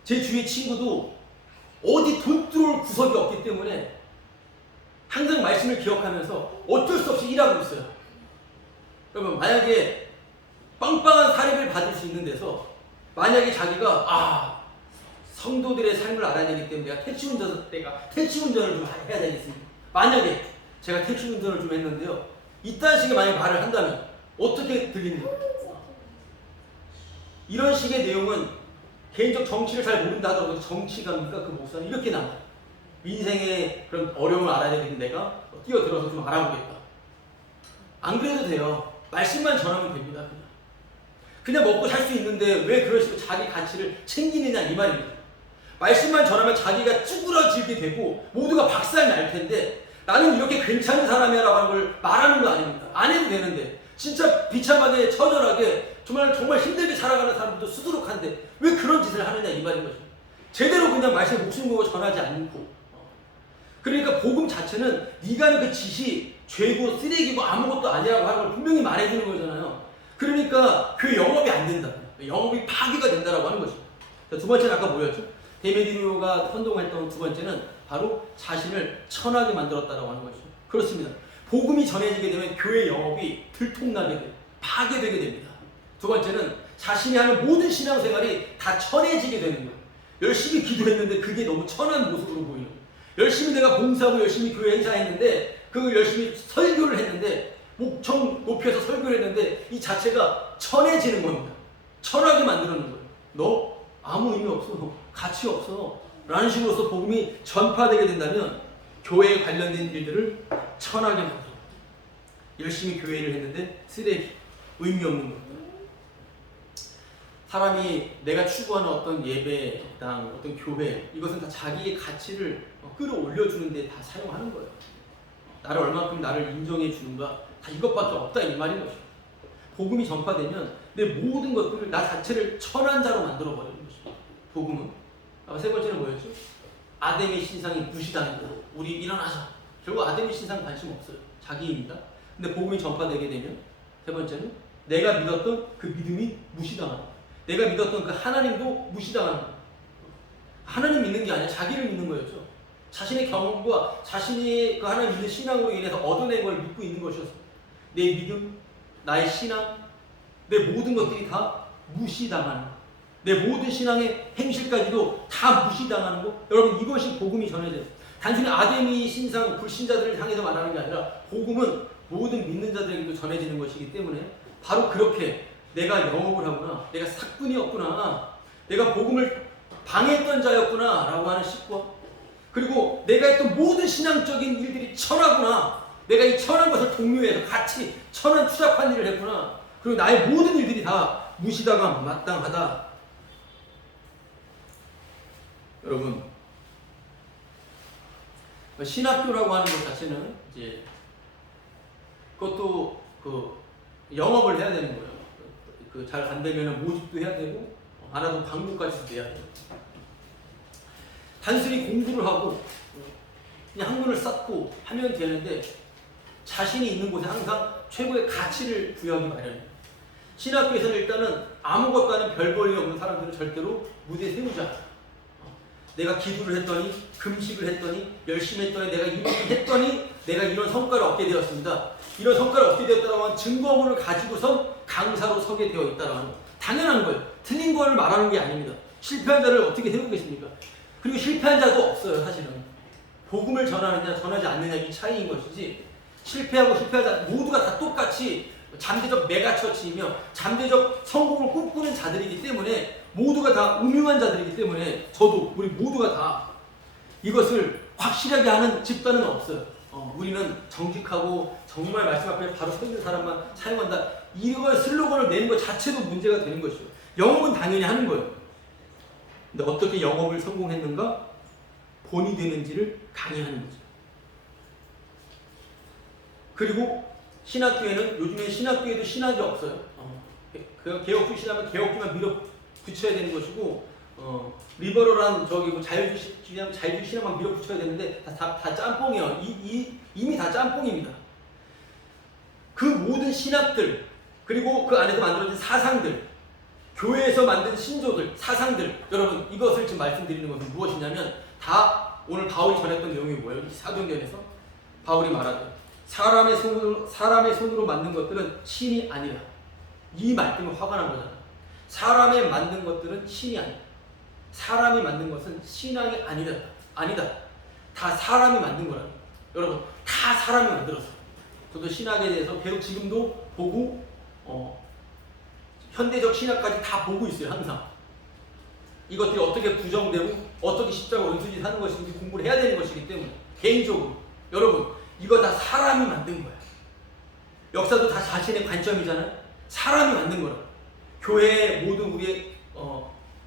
제 주위 친구도 어디 돈 들어올 구석이 없기 때문에 항상 말씀을 기억하면서 어쩔 수 없이 일하고 있어요. 여러분 만약에 빵빵한 사례를 받을 수 있는 데서 만약에 자기가 성도들의 삶을 알아야 되기 때문에 내가 택시운전을 좀 해야 되겠습니다. 만약에 제가 택시운전을 좀 했는데요. 이딴 식의 만약에 말을 한다면 어떻게 들립니까? 이런 식의 내용은 개인적 정치를 잘 모른다 하더라도 정치가입니까? 그 목사는 이렇게 나와요. 민생의 그런 어려움을 알아야 되겠는데 내가 뛰어들어서 좀 알아보겠다. 안 그래도 돼요. 말씀만 전하면 됩니다. 그냥 먹고 살 수 있는데 왜 그런 식으로 자기 가치를 챙기느냐 이 말입니다. 말씀만 전하면 자기가 쭈그러지게 되고 모두가 박살 날 텐데 나는 이렇게 괜찮은 사람이라고 하는 걸 말하는 거 아닙니다. 안 해도 되는데 진짜 비참하게 처절하게 정말 힘들게 살아가는 사람들도 수두룩한데 왜 그런 짓을 하느냐 이 말인 거죠. 제대로 그냥 말씀 목숨 걸고 전하지 않고 그러니까 복음 자체는 네가 하는 그 짓이 죄고 쓰레기고 아무것도 아니라고 하는 걸 분명히 말해주는 거잖아요. 그러니까 그 영업이 안 된다. 영업이 파괴가 된다라고 하는 것이죠. 두 번째는 아까 뭐였죠? 데메드리오가 선동했던 두 번째는 바로 자신을 천하게 만들었다라고 하는 것이죠. 그렇습니다. 복음이 전해지게 되면 교회 영업이 들통나게 돼 파괴되게 됩니다. 두 번째는 자신이 하는 모든 신앙생활이 다 천해지게 되는 거예요. 열심히 기도했는데 그게 너무 천한 모습으로 보이는 거예요. 열심히 내가 봉사하고 열심히 교회 행사했는데 그걸 열심히 설교를 했는데 목청 높여서 설교를 했는데 이 자체가 천해지는 겁니다. 천하게 만들어놓는 거예요. 너 아무 의미 없어. 가치 없어. 라는 식으로서 복음이 전파되게 된다면 교회에 관련된 일들을 천하게 만들어. 열심히 교회를 했는데 쓰레기, 의미 없는 겁니다. 사람이 내가 추구하는 어떤 예배당, 어떤 교회 이것은 다 자기의 가치를 끌어올려주는 데 다 사용하는 거예요. 나를 얼마큼 나를 인정해 주는가 다 이것밖에 없다 이 말인 것이죠. 복음이 전파되면 내 모든 것들을 나 자체를 천한 자로 만들어버리는 것이죠. 복음은. 세 번째는 뭐였죠? 아담의 신상이 무시당한다. 우리 일어나자. 결국 아담의 신상 관심 없어요. 자기입니다. 근데 복음이 전파되게 되면 세 번째는 내가 믿었던 그 믿음이 무시당한다. 내가 믿었던 그 하나님도 무시당한다. 하나님 믿는 게 아니라 자기를 믿는 거였죠. 자신의 경험과 자신이 그 하나님 믿는 신앙으로 인해서 얻어낸 걸 믿고 있는 것이었어요. 내 믿음, 나의 신앙, 내 모든 것들이 다 무시당하는 거. 내 모든 신앙의 행실까지도 다 무시당하는 거. 여러분, 이것이 복음이 전해져요. 단순히 아데미 신상 불신자들을 향해서 말하는 게 아니라 복음은 모든 믿는 자들에게도 전해지는 것이기 때문에 바로 그렇게 내가 영업을 하구나, 내가 사꾼이었구나, 내가 복음을 방해했던 자였구나 라고 하는 식과, 그리고 내가 했던 모든 신앙적인 일들이 천하구나, 내가 이 천한 것을 독려해서 같이 천한 추잡한 일을 했구나, 그리고 나의 모든 일들이 다 무시당함 마땅하다. 여러분, 신학교라고 하는 것 자체는 이제 그것도 영업을 해야 되는 거예요. 잘 안 되면 모집도 해야 되고, 안 하면 광고까지도 내야 돼요. 단순히 공부를 하고 그냥 학문을 쌓고 하면 되는데, 자신이 있는 곳에 항상 최고의 가치를 부여하기 마련이에요. 신학교에서는 일단은 아무것도 아닌 별 볼일 없는 사람들은 절대로 무대에 세우지 않아요. 내가 기도를 했더니, 금식을 했더니, 열심히 했더니, 내가 이렇게 했더니 내가 이런 성과를 얻게 되었습니다. 이런 성과를 얻게 되었다고 하는 증거물을 가지고선 강사로 서게 되어 있다라는 거. 당연한 거예요. 틀린 걸 말하는 게 아닙니다. 실패한 자를 어떻게 세우겠습니까? 그리고 실패한 자도 없어요, 사실은. 복음을 전하느냐 전하지 않느냐 이 차이인 것이지, 실패하고 실패하자 모두가 다 똑같이 잠재적 메가처치이며 잠재적 성공을 꿈꾸는 자들이기 때문에, 모두가 다 음흉한 자들이기 때문에, 저도 우리 모두가 다 이것을 확실하게 하는 집단은 없어요. 우리는 정직하고 정말 말씀 앞에 바로 서 있는 사람만 사용한다, 이걸 슬로건을 내는 것 자체도 문제가 되는 것이죠. 영업은 당연히 하는 거예요. 근데 어떻게 영업을 성공했는가? 본이 되는지를 강의하는 거죠. 그리고 신학교에는, 요즘에 신학교에도 신학이 없어요. 개혁주의 신학은 개혁주의만 밀어붙여야 되는 것이고, 리버럴한 자유주의 신학만 밀어붙여야 되는데 다 짬뽕이에요. 이미 다 짬뽕입니다. 그 모든 신학들, 그리고 그 안에서 만들어진 사상들, 교회에서 만든 신조들, 사상들, 여러분 이것을 지금 말씀드리는 것은 무엇이냐면, 다 오늘 바울이 전했던 내용이 뭐예요? 이 사도행전에서 바울이 말하죠. 사람의 손으로 만든 것들은 신이 아니라. 이 말 때문에 화가 난 거잖아. 사람의 만든 것들은 신이 아니다. 사람이 만든 것은 신앙이 아니다. 다 사람이 만든 거라는 거예요. 여러분, 다 사람이 만들었어요. 저도 신학에 대해서 계속 지금도 보고, 현대적 신학까지 다 보고 있어요, 항상. 이것들이 어떻게 부정되고 어떻게 십자가 원수지 사는 것인지 공부를 해야 되는 것이기 때문에, 개인적으로 여러분, 이거 다 사람이 만든 거야. 역사도 다 자신의 관점이잖아요. 사람이 만든 거라. 교회의 모든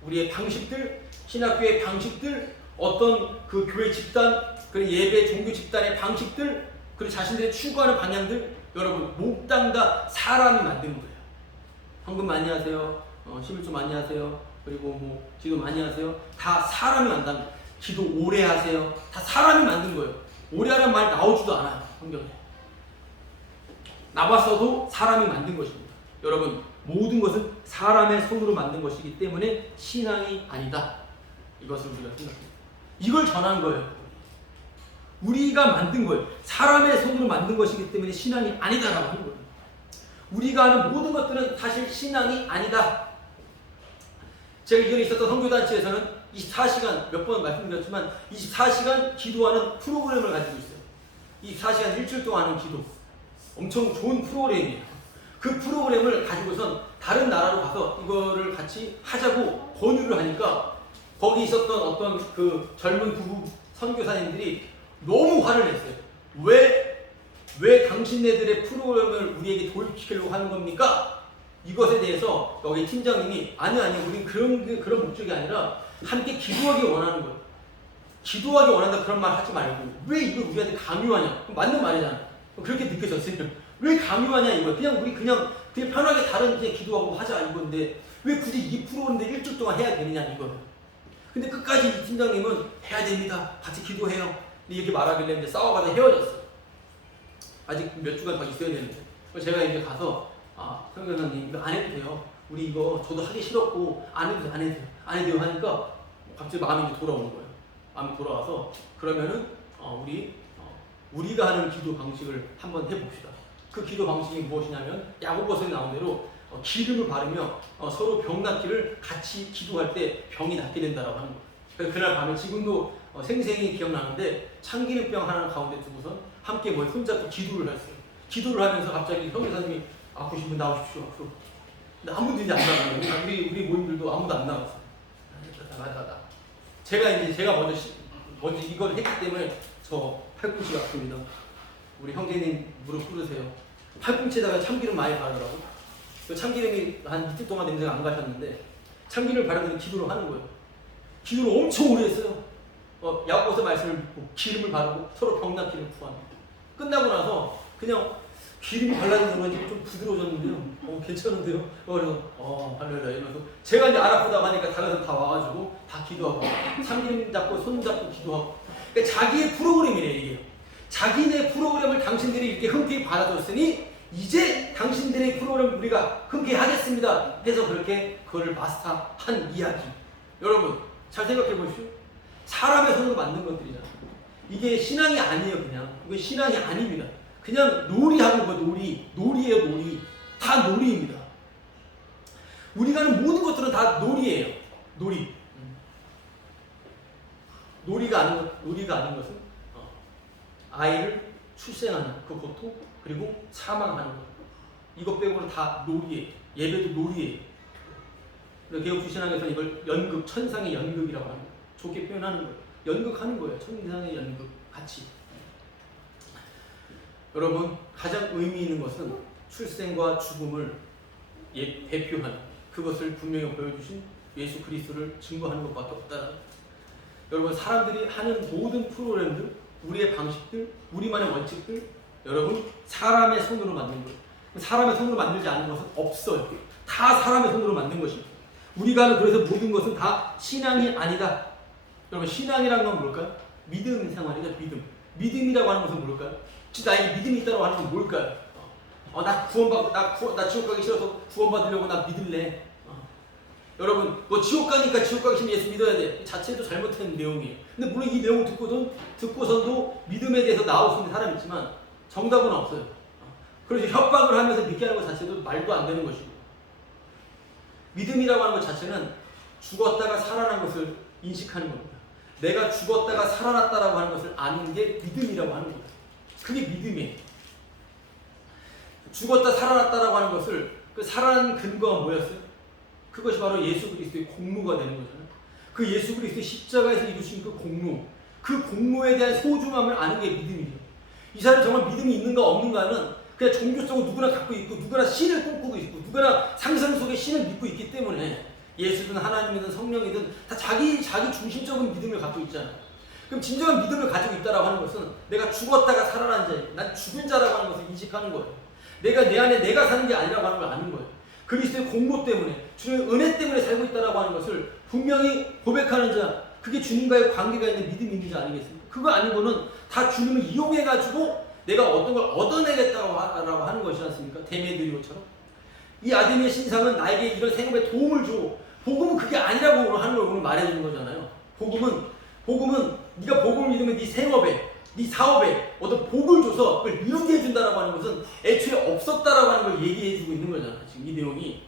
우리의 방식들, 신학교의 방식들, 어떤 그 교회 집단, 그리고 예배 종교 집단의 방식들, 그리고 자신들이 추구하는 방향들, 여러분 몽땅 다 사람이 만든 거예요. 헌금 많이 하세요. 11조 많이 하세요. 그리고 뭐 기도 많이 하세요. 다 사람이 만든. 기도 오래 하세요. 다 사람이 만든 거예요. 오래 하는 말 나오지도 않아요, 성경에. 나왔어도 사람이 만든 것입니다. 여러분, 모든 것은 사람의 손으로 만든 것이기 때문에 신앙이 아니다. 이것을 우리가 생각합니다. 이걸 전한 거예요. 우리가 만든 거예요. 사람의 손으로 만든 것이기 때문에 신앙이 아니다라고 하는 거예요. 우리가 하는 모든 것들은 사실 신앙이 아니다. 제가 이전에 있었던 선교단체에서는 24시간, 몇 번 말씀드렸지만 24시간 기도하는 프로그램을 가지고 있어요. 24시간 일주일 동안 하는 기도. 엄청 좋은 프로그램이에요. 그 프로그램을 가지고선 다른 나라로 가서 이거를 같이 하자고 권유를 하니까, 거기 있었던 어떤 그 젊은 부부 선교사님들이 너무 화를 냈어요. 왜 당신네들의 프로그램을 우리에게 도입시키려고 하는 겁니까? 이것에 대해서 여기 팀장님이 아니 우린 그런 목적이 아니라 함께 기도하기 원하는 거예요. 기도하기 원한다 그런 말 하지 말고 왜 이걸 우리한테 강요하냐? 맞는 말이잖아. 그렇게 느껴졌어요. 왜 강요하냐 이거. 우리 그냥 편하게 다른 데 기도하고 하자 이건데 왜 굳이 이 프로그램인데 일주일 동안 해야 되느냐 이거예요. 근데 끝까지 이 팀장님은 해야 됩니다. 같이 기도해요. 이렇게 말하길래 이제 싸워가지고 헤어졌어요. 아직 몇 주간 더 있어야 되는데. 제가 이제 가서 선교사님 이거 안 해도 돼요. 우리 이거 저도 하기 싫었고 안 해도 돼요 하니까 갑자기 마음이 이제 돌아오는 거예요. 마음이 돌아와서 그러면은 우리가 하는 기도 방식을 한번 해봅시다. 그 기도 방식이 무엇이냐면 야고보서에 나온 대로 기름을 바르며 서로 병 낫기를 같이 기도할 때 병이 낫게 된다라고 하는 거예요. 그래서 그날 밤에 지금도 생생히 기억나는데 참기름병 하나 가운데 두고선 함께 손잡고 기도를 했어요. 기도를 하면서 갑자기 형제사님이 아프신 분 나오십시오. 근데 아무도 이제 안 나가요. 우리 모임들도 아무도 안 나갔어요. 나가다. 제가 먼저 이걸 했기 때문에 저 팔꿈치가 아픕니다. 우리 형제님 무릎 꿇으세요. 팔꿈치에다가 참기름 많이 바르더라고. 그 참기름이 한 이틀 동안 냄새가 안 가셨는데 참기름을 바르더니 기도를 하는 거예요. 기도를 엄청 오래 했어요. 야고보서 말씀을 믿고 기름을 바르고 서로 병 낫기를 구합니다. 끝나고 나서 그냥 기름이 발라져서 그런지 좀 부드러워졌는데요. 괜찮은데요? 그래서 할렐루야 이러면서 제가 이제 안 아프다고 하니까 다른 사람 다 와가지고 다 기도하고 참기름 잡고 손 잡고 기도하고. 그러니까 자기의 프로그램이래 이게. 자기네 프로그램을 당신들이 이렇게 흔쾌히 받아줬으니 이제 당신들의 프로그램 우리가 흔쾌히 하겠습니다. 해서 그렇게 그거를 마스터한 이야기. 여러분 잘 생각해 보십시오. 사람의 손으로 만든 것들이잖아요. 이게 신앙이 아니에요. 그냥 이건 신앙이 아닙니다. 그냥 놀이하는 거 놀이에요. 놀이. 다 놀이입니다. 우리가 하는 모든 것들은 다 놀이에요. 놀이. 놀이가 아닌 것은 아이를 출생하는 그 고통 그리고 사망하는 것. 이것 빼고는 다 놀이에요. 예배도 놀이에요. 개혁주신학에서는 이걸 연극, 천상의 연극이라고 합니다. 좋게 표현하는 거예요. 연극하는 거예요. 천상의 연극 같이. 여러분 가장 의미 있는 것은 출생과 죽음을 대표하는 그것을 분명히 보여주신 예수 그리스도를 증거하는 것밖에 없다. 여러분 사람들이 하는 모든 프로그램들, 우리의 방식들, 우리만의 원칙들 여러분 사람의 손으로 만든 거예요. 사람의 손으로 만들지 않은 것은 없어요. 다 사람의 손으로 만든 것입니다. 우리가 하는 그래서 모든 것은 다 신앙이 아니다. 여러분 신앙이라는 건 뭘까요? 믿음 생활이죠. 믿음이라고 하는 것은 뭘까요? 나에게 믿음이 있다고 하는 건 뭘까요? 나 지옥 가기 싫어서 구원받으려고 나 믿을래. 여러분 너 지옥 가니까 지옥 가기 싫으면 예수 믿어야 돼. 자체도 잘못된 내용이에요. 근데 물론 이 내용을 듣고선도 믿음에 대해서 나올 수 있는 사람이 있지만 정답은 없어요. 그래서 협박을 하면서 믿게 하는 것 자체도 말도 안 되는 것이고 믿음이라고 하는 것 자체는 죽었다가 살아난 것을 인식하는 겁니다. 내가 죽었다가 살아났다라고 하는 것을 아는 게 믿음이라고 하는 거예요. 그게 믿음이에요. 죽었다 살아났다라고 하는 것을 그 살아난 근거가 뭐였어요? 그것이 바로 예수 그리스도의 공로가 되는 거잖아요. 그 예수 그리스도의 십자가에서 이루신 그 공로, 그 공로에 대한 소중함을 아는 게 믿음이에요. 이 사람이 정말 믿음이 있는가 없는가는 그냥 종교성을 누구나 갖고 있고 누구나 신을 꿈꾸고 있고 누구나 상상 속에 신을 믿고 있기 때문에 예수든 하나님이든 성령이든 다 자기 중심적인 믿음을 갖고 있잖아요. 그럼 진정한 믿음을 가지고 있다라고 하는 것은 내가 죽었다가 살아난 자예요. 난 죽은 자라고 하는 것을 인식하는 거예요. 내가 내 안에 내가 사는 게 아니라고 하는 걸 아는 거예요. 그리스도의 공로 때문에 주님의 은혜 때문에 살고 있다라고 하는 것을 분명히 고백하는 자, 그게 주님과의 관계가 있는 믿음이 있는 자 아니겠습니까? 그거 아니고는 다 주님을 이용해가지고 내가 어떤 걸 얻어내겠다고 하는 것이지 않습니까? 데메드리오처럼. 이 아데미의 신상은 나에게 이런 생업에 도움을 줘. 복음은 그게 아니라고 하는 걸 오늘 말해주는 거잖아요. 복음은 네가 복음을 믿으면 네 생업에, 네 사업에 어떤 복을 줘서 그걸 이루게 해준다라고 하는 것은 애초에 없었다라고 하는 걸 얘기해주고 있는 거잖아요. 지금 이 내용이.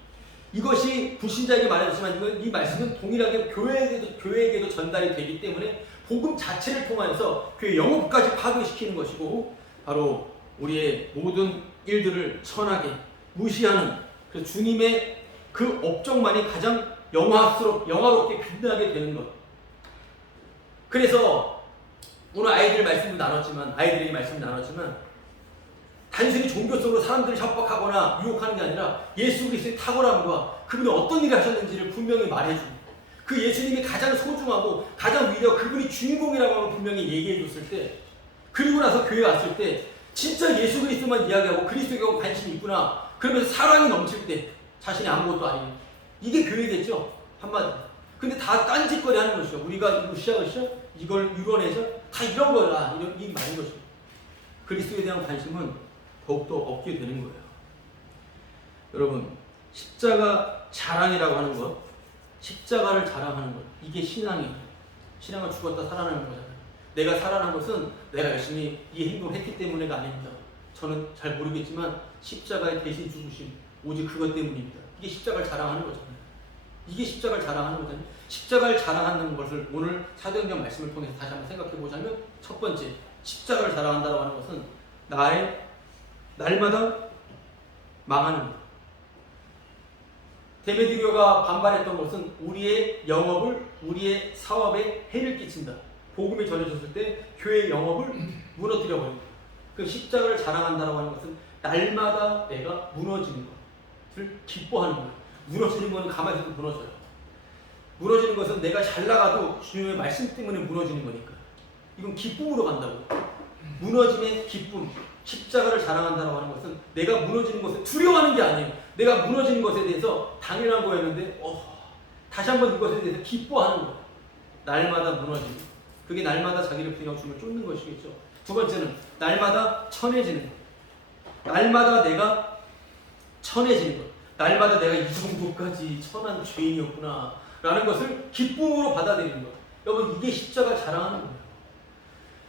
이것이 불신자에게 말해줬지만 이 말씀은 동일하게 교회에게도 전달이 되기 때문에 복음 자체를 통해서 교회 영업까지 파괴시키는 것이고 바로 우리의 모든 일들을 선하게 무시하는 그 주님의 그 업적만이 가장 영화롭게 빛나게 되는 것. 그래서 오늘 아이들에게 말씀을 나눴지만 단순히 종교적으로 사람들을 협박하거나 유혹하는 게 아니라 예수 그리스도의 탁월함과 그분이 어떤 일을 하셨는지를 분명히 말해주고 그 예수님이 가장 소중하고 가장 위대하고 그분이 주인공이라고 하면 분명히 얘기해줬을 때 그리고 나서 교회에 왔을 때 진짜 예수 그리스도만 이야기하고 그리스도에 관심이 있구나 그러면서 사랑이 넘칠 때 자신이 아무것도 아니에요. 이게 교회겠죠? 한마디. 근데 다 딴짓거리 하는 것이죠. 우리가 으쌰으쌰 이걸 이뤄내서 다 이런 거라 이 말인 것이죠. 그리스도에 대한 관심은 더욱더 없게 되는 거예요. 여러분 십자가 자랑이라고 하는 것, 십자가를 자랑하는 것, 이게 신앙이에요. 신앙은 죽었다 살아나는 거잖아요. 내가 살아난 것은 내가 열심히 이 행동을 했기 때문에가 아닙니다. 저는 잘 모르겠지만 십자가의 대신 죽으심 오직 그것 때문입니다. 이게 십자가를 자랑하는 거잖아요. 이게 십자가를 자랑하는 거잖아요. 십자가를 자랑하는 것을 오늘 사도행전 말씀을 통해서 다시 한번 생각해 보자면, 첫 번째, 십자가를 자랑한다고 하는 것은 나의 날마다 망하는 것. 데메드리오가 반발했던 것은 우리의 영업을, 우리의 사업에 해를 끼친다. 복음이 전해졌을 때 교회의 영업을 무너뜨려 버립니다. 그 십자가를 자랑한다고 하는 것은 날마다 내가 무너지는 것을 기뻐하는 거예요. 무너지는 것은 가만히 있어도 무너져요. 무너지는 것은 내가 잘 나가도 주님의 말씀 때문에 무너지는 거니까. 이건 기쁨으로 간다고. 무너짐의 기쁨. 십자가를 자랑한다고 하는 것은 내가 무너지는 것을 두려워하는 게 아니에요. 내가 무너지는 것에 대해서 당연한 거였는데 다시 한번 이것에 대해서 기뻐하는 거예요. 날마다 무너지는 것. 그게 날마다 자기를 부인하고 주님을 쫓는 것이겠죠. 두 번째는 날마다 천해지는 것. 날마다 내가 천해지는 것. 날마다 내가 이 정도까지 천한 죄인이었구나 라는 것을 기쁨으로 받아들이는 것. 여러분, 이게 십자가 자랑하는 거예요.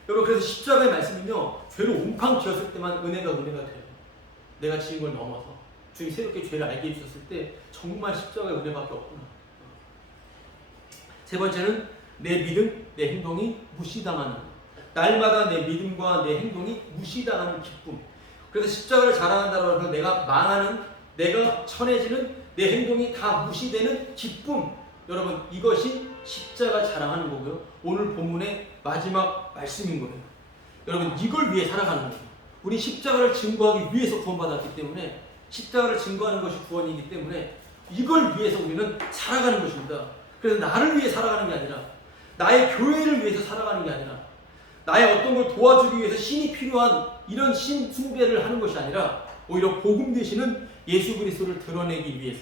여러분, 그래서 십자가의 말씀은요, 죄를 옴팡 지었을 때만 은혜가 돼요. 내가 지은 걸 넘어서 주님이 새롭게 죄를 알게 해주셨을 때 정말 십자가의 은혜밖에 없구나. 세 번째는 내 믿음, 내 행동이 무시당하는 것. 날마다 내 믿음과 내 행동이 무시당하는 기쁨. 그래서 십자가를 자랑한다고 해서 내가 망하는, 내가 천해지는, 내 행동이 다 무시되는 기쁨. 여러분, 이것이 십자가 자랑하는 거고요. 오늘 본문의 마지막 말씀인 거예요. 여러분, 이걸 위해 살아가는 거예요. 우리 십자가를 증거하기 위해서 구원받았기 때문에, 십자가를 증거하는 것이 구원이기 때문에 이걸 위해서 우리는 살아가는 것입니다. 그래서 나를 위해 살아가는 게 아니라, 나의 교회를 위해서 살아가는 게 아니라, 나의 어떤 걸 도와주기 위해서 신이 필요한 이런 신 숭배를 하는 것이 아니라 오히려 복음 되시는 예수 그리스도를 드러내기 위해서,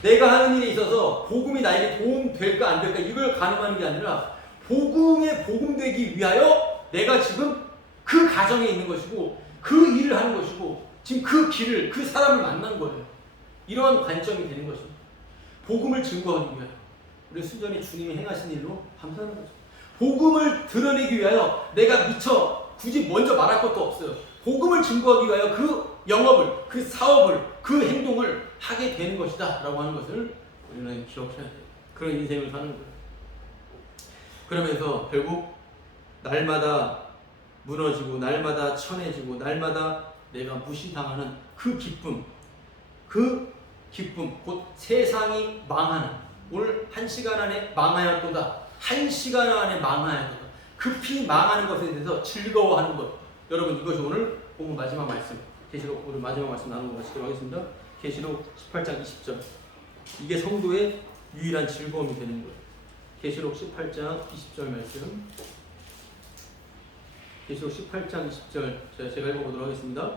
내가 하는 일에 있어서 복음이 나에게 도움 될까 안 될까 이걸 가늠하는 게 아니라 복음에 복음되기 위하여 내가 지금 그 가정에 있는 것이고 그 일을 하는 것이고 지금 그 길을, 그 사람을 만난 거예요. 이러한 관점이 되는 것입니다. 복음을 증거하기 위하여 우리 순전히 주님이 행하신 일로 감사하는 거죠. 복음을 드러내기 위하여 내가 미처 굳이 먼저 말할 것도 없어요. 복음을 증거하기 위하여 그 영업을, 그 사업을, 그 행동을 하게 되는 것이다 라고 하는 것을 우리는 기억해야 돼요. 그런 인생을 사는 거예요. 그러면서 결국 날마다 무너지고 날마다 천해지고 날마다 내가 무시당하는 그 기쁨, 곧 세상이 망하는, 오늘 1시간 안에 망하였도다, 1시간 안에 망하였도다, 급히 망하는 것에 대해서 즐거워하는 것. 여러분, 이것이 오늘 본문 마지막 말씀, 계시록 오늘 마지막 말씀 나누고 마치도록 하겠습니다. 계시록 18장 20절. 이게 성도의 유일한 즐거움이 되는 거예요. 계시록 18장 20절 말씀. 계시록 18장 20절 제가 읽어보도록 하겠습니다.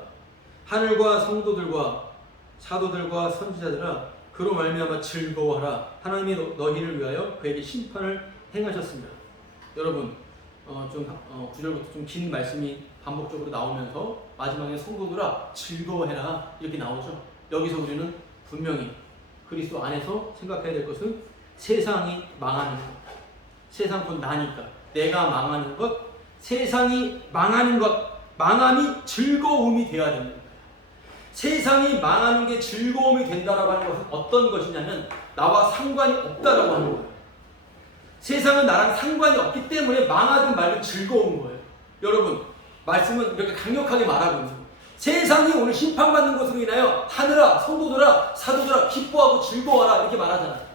하늘과 성도들과 사도들과 선지자들아, 그로 말미암아 즐거워하라. 하나님이 너희를 위하여 그에게 심판을 행하셨습니다. 여러분, 9절부터 좀 긴 말씀이 반복적으로 나오면서 마지막에 성도들아 즐거워해라 이렇게 나오죠. 여기서 우리는 분명히 그리스도 안에서 생각해야 될 것은 세상이 망하는 것, 세상 곧 나니까 내가 망하는 것, 세상이 망하는 것, 망함이 즐거움이 되어야 됩니다. 세상이 망하는 게 즐거움이 된다라고 하는 것은 어떤 것이냐면 나와 상관이 없다라고 하는 거예요. 세상은 나랑 상관이 없기 때문에 망하든 말든 즐거운 거예요. 여러분, 말씀은 이렇게 강력하게 말하고 있는 거예요. 세상이 오늘 심판받는 것으로 인하여 하늘아, 성도들아, 사도들아 기뻐하고 즐거워하라 이렇게 말하잖아요.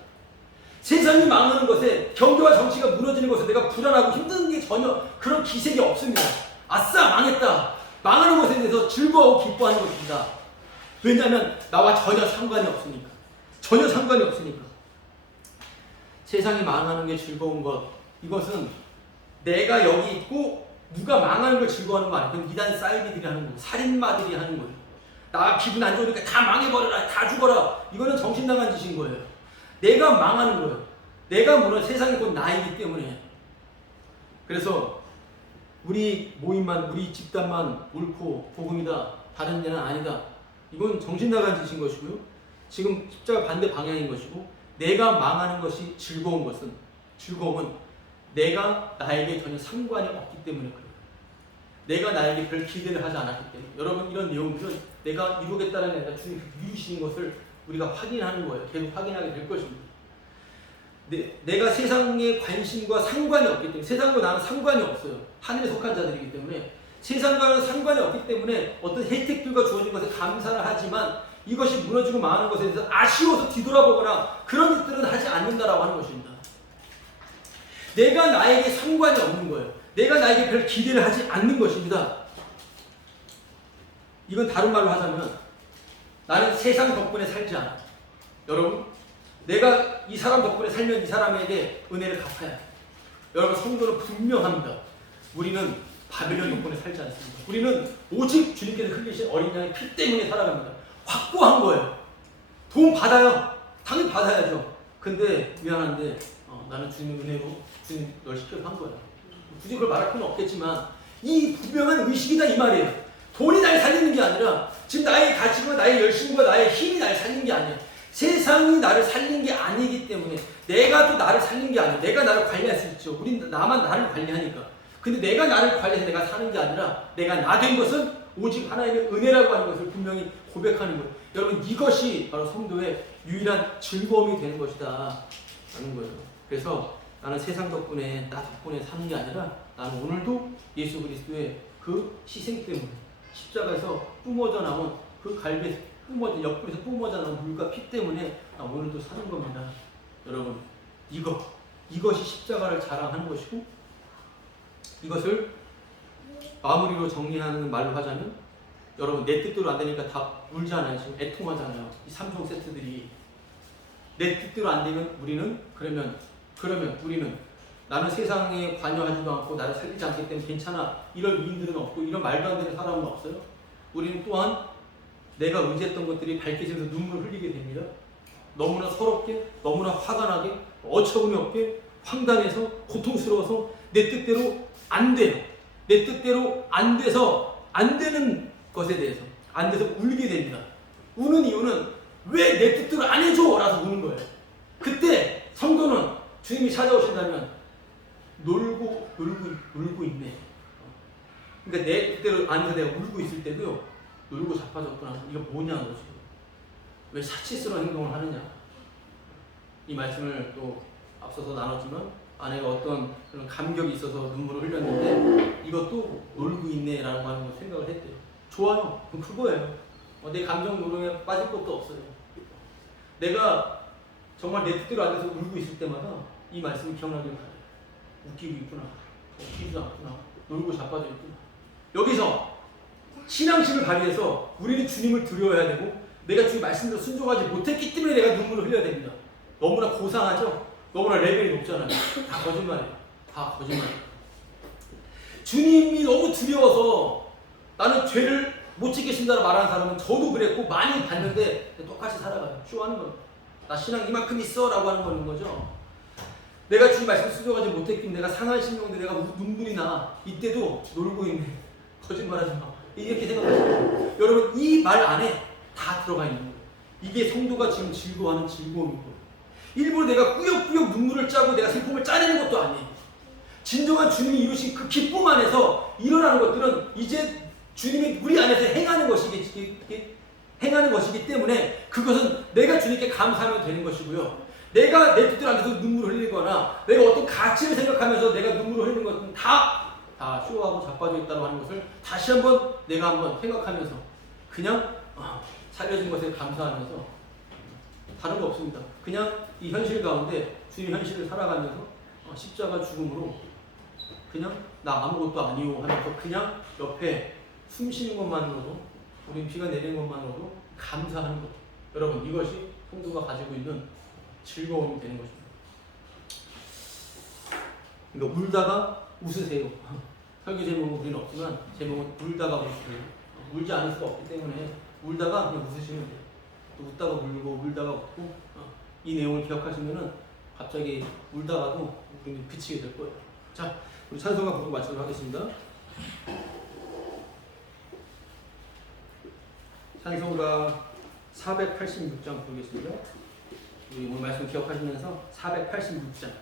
세상이 망하는 것에, 경제와 정치가 무너지는 것에 내가 불안하고 힘든 게 전혀 그런 기색이 없습니다. 아싸 망했다, 망하는 것에 대해서 즐거워하고 기뻐하는 것입니다. 왜냐하면 나와 전혀 상관이 없으니까. 전혀 상관이 없으니까. 세상이 망하는 게 즐거운 것, 이것은 내가 여기 있고 누가 망하는 걸 즐거워하는 거 아니에요. 그건 이단 사이비들이 하는 거예요. 살인마들이 하는 거예요. 나 기분 안 좋으니까 다 망해버려라, 다 죽어라. 이거는 정신 나간 짓인 거예요. 내가 망하는 거예요. 내가 무너져, 세상이 곧 나이기 때문에. 그래서 우리 모임만, 우리 집단만 옳고 복음이다, 다른 데는 아니다, 이건 정신 나간 짓인 것이고요. 지금 십자가 반대 방향인 것이고, 내가 망하는 것이 즐거운 것은, 즐거움은 내가 나에게 전혀 상관이 없기 때문에 그래요. 내가 나에게 별 기대를 하지 않았기 때문에. 여러분, 이런 내용들은 내가 이루겠다는 내가 주님 이루시는 것을 우리가 확인하는 거예요. 계속 확인하게 될 것입니다. 내가 세상의 관심과 상관이 없기 때문에, 세상과 나는 상관이 없어요. 하늘에 속한 자들이기 때문에 세상과는 상관이 없기 때문에 어떤 혜택들과 주어진 것에 감사를 하지만 이것이 무너지고 망하는 것에 대해서 아쉬워서 뒤돌아보거나 그런 일들은 하지 않는다라고 하는 것입니다. 내가 나에게 상관이 없는 거예요. 내가 나에게 별 기대를 하지 않는 것입니다. 이건 다른 말로 하자면 나는 세상 덕분에 살지 않아. 여러분, 내가 이 사람 덕분에 살면 이 사람에게 은혜를 갚아야 해. 여러분, 성도는 분명합니다. 우리는 바벨론 덕분에 살지 않습니다. 우리는 오직 주님께서 흘리신 어린 양의 피 때문에 살아갑니다. 확고한 거예요. 돈 받아요. 당연히 받아야죠. 근데 미안한데 나는 주님의 은혜로 주님 널 시켜서 한 거야. 굳이 그걸 말할 필요는 없겠지만 이 분명한 의식이다 이 말이에요. 돈이 날 살리는 게 아니라 지금 나의 가치와 나의 열심과 나의 힘이 날 살리는 게 아니에요. 세상이 나를 살린 게 아니기 때문에 내가 또 나를 살린 게 아니에요. 내가 나를 관리할 수 있죠. 우린 나만 나를 관리하니까. 근데 내가 나를 관리해서 내가 사는 게 아니라 내가 나 된 것은 오직 하나님의 은혜라고 하는 것을 분명히 고백하는 거예요. 여러분, 이것이 바로 성도의 유일한 즐거움이 되는 것이다 라는 거예요. 그래서 나는 세상 덕분에 나 덕분에 사는 게 아니라 나는 오늘도 예수 그리스도의 그 희생 때문에 십자가에서 뿜어져 나온 그 갈비에서 옆구리에서 뿜어져 나온 물과 피 때문에 나 오늘도 사는 겁니다. 여러분, 이것이 십자가를 자랑하는 것이고, 이것을 마무리로 정리하는 말로 하자면, 여러분, 내 뜻대로 안 되니까 다 울잖아요. 지금 애통하잖아요. 이 3종 세트들이 내 뜻대로 안 되면 그러면 우리는 나는 세상에 관여하지도 않고 나를 살리지 않기 때문에 괜찮아, 이런 위인들은 없고 이런 말도 안 되는 사람은 없어요. 우리는 또한 내가 의지했던 것들이 밝혀지면서 눈물을 흘리게 됩니다. 너무나 서럽게, 너무나 화가 나게, 어처구니 없게, 황당해서, 고통스러워서 내 뜻대로 안 돼요. 내 뜻대로 안 돼서 안 되는 것에 대해서 안 돼서 울게 됩니다. 우는 이유는 왜 내 뜻대로 안 해줘? 라서 우는 거예요. 그때 성도는 주님이 찾아오신다면 놀고 있네. 그러니까 내 뜻대로 안 해서 내가 울고 있을 때도요, 놀고 자빠졌구나. 이거 뭐냐 너 지금. 왜 사치스러운 행동을 하느냐. 이 말씀을 또 앞서서 나눴지만 아내가 어떤 그런 감격이 있어서 눈물을 흘렸는데 이것도 놀고 있네라고 하는 걸 생각을 했대요. 좋아요. 그거예요. 내 감정 노동에 빠질 것도 없어요. 내가 정말 내 뜻대로 안 돼서 울고 있을 때마다 이 말씀이 기억나길 바라요. 웃기고 있구나. 웃기지도 않구나. 놀고 자빠져 있구나. 여기서 신앙심을 발휘해서 우리는 주님을 두려워해야 되고, 내가 주님 말씀대로 순종하지 못했기 때문에 내가 눈물을 흘려야 됩니다. 너무나 고상하죠? 너무나 레벨이 높잖아요. 다 거짓말이에요. 다 거짓말이에요. 주님이 너무 두려워서 나는 죄를 못 지키신다고 말하는 사람은 저도 그랬고 많이 봤는데 똑같이 살아가요. 쇼하는 겁니다. 나 신앙 이만큼 있어 라고 하는 거죠. 내가 주님 말씀 순종하지 못했기 때문에 내가 상한 심령인데 내가 눈물이 나. 이때도 놀고 있네. 거짓말하지 마. 이렇게 생각하시면 여러분, 이 말 안에 다 들어가 있는 거예요. 이게 성도가 지금 즐거워하는 즐거움이고, 일부러 내가 꾸역꾸역 눈물을 짜고 내가 슬픔을 짜내는 것도 아니에요. 진정한 주님이 이루신 그 기쁨 안에서 일어나는 것들은 이제 주님이 우리 안에서 행하는 것이기 때문에 그것은 내가 주님께 감사하면 되는 것이고요. 내가 내 뜻대로 안 돼서 눈물을 흘리거나 내가 어떤 가치를 생각하면서 내가 눈물을 흘리는 것은 다 쇼하고 자빠져 있다고 하는 것을 다시 한번 내가 한번 생각하면서 그냥 살려준 것에 감사하면서 다른 거 없습니다. 그냥 이 현실 가운데 주님 현실을 살아가면서 십자가 죽음으로 그냥 나 아무것도 아니오 하면서 그냥 옆에 숨 쉬는 것만으로도, 우린 비가 내리는 것만으로도 감사하는 것. 여러분, 이것이 성도가 가지고 있는 즐거움이 되는 것입니다. 그러니까 울다가 웃으세요. 설교 제목은 우리는 없지만 제목은 울다가 웃으세요. 울지 않을 수가 없기 때문에 울다가 그냥 웃으시면 돼요. 또 웃다가 울다가 웃고, 이 내용을 기억하시면은 갑자기 울다가도 우리는 그치게 될 거예요. 자, 우리 찬송가 부르고 마치도록 하겠습니다. 찬송가 486장 부르겠습니다. 우리 오늘 말씀 기억하시면서 486장.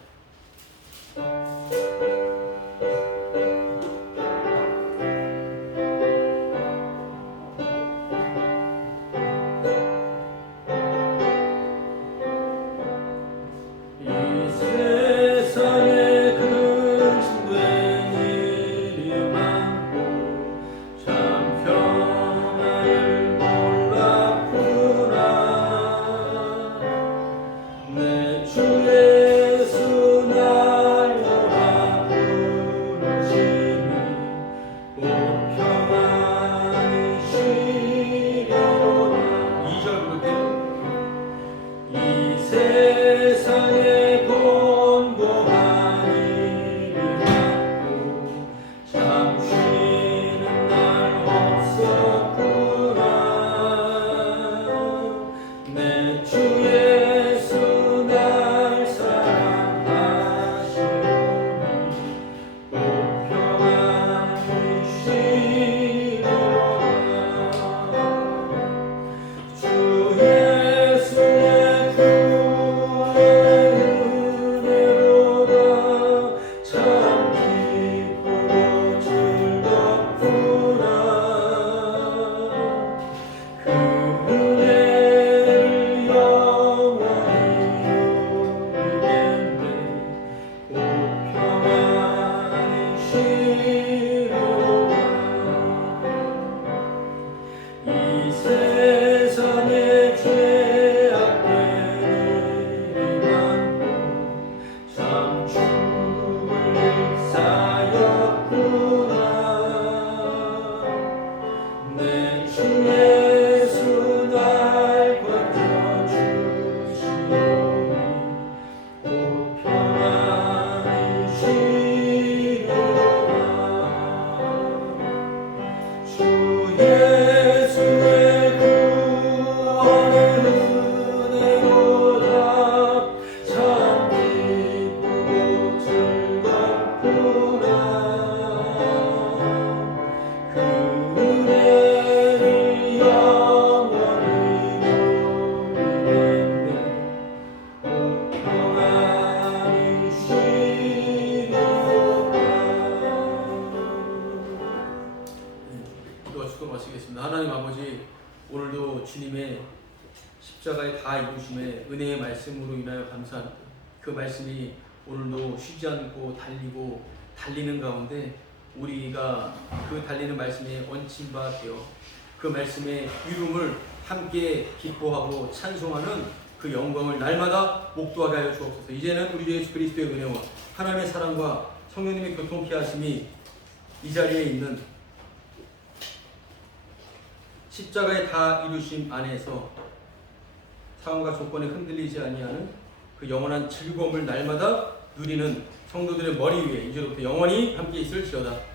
십자가의 다 이루심의 은혜의 말씀으로 인하여 감사합니다. 그 말씀이 오늘도 쉬지 않고 달리는 가운데 우리가 그 달리는 말씀에 얹힌 바 되어 그 말씀의 이름을 함께 기뻐하고 찬송하는 그 영광을 날마다 목도하게 하여 주옵소서. 이제는 우리 주 예수 그리스도의 은혜와 하나님의 사랑과 성령님의 교통케 하심이 이 자리에 있는 십자가의 다 이루심 안에서 상황과 조건에 흔들리지 아니하는 그 영원한 즐거움을 날마다 누리는 성도들의 머리 위에 이제부터 영원히 함께 있을지어다.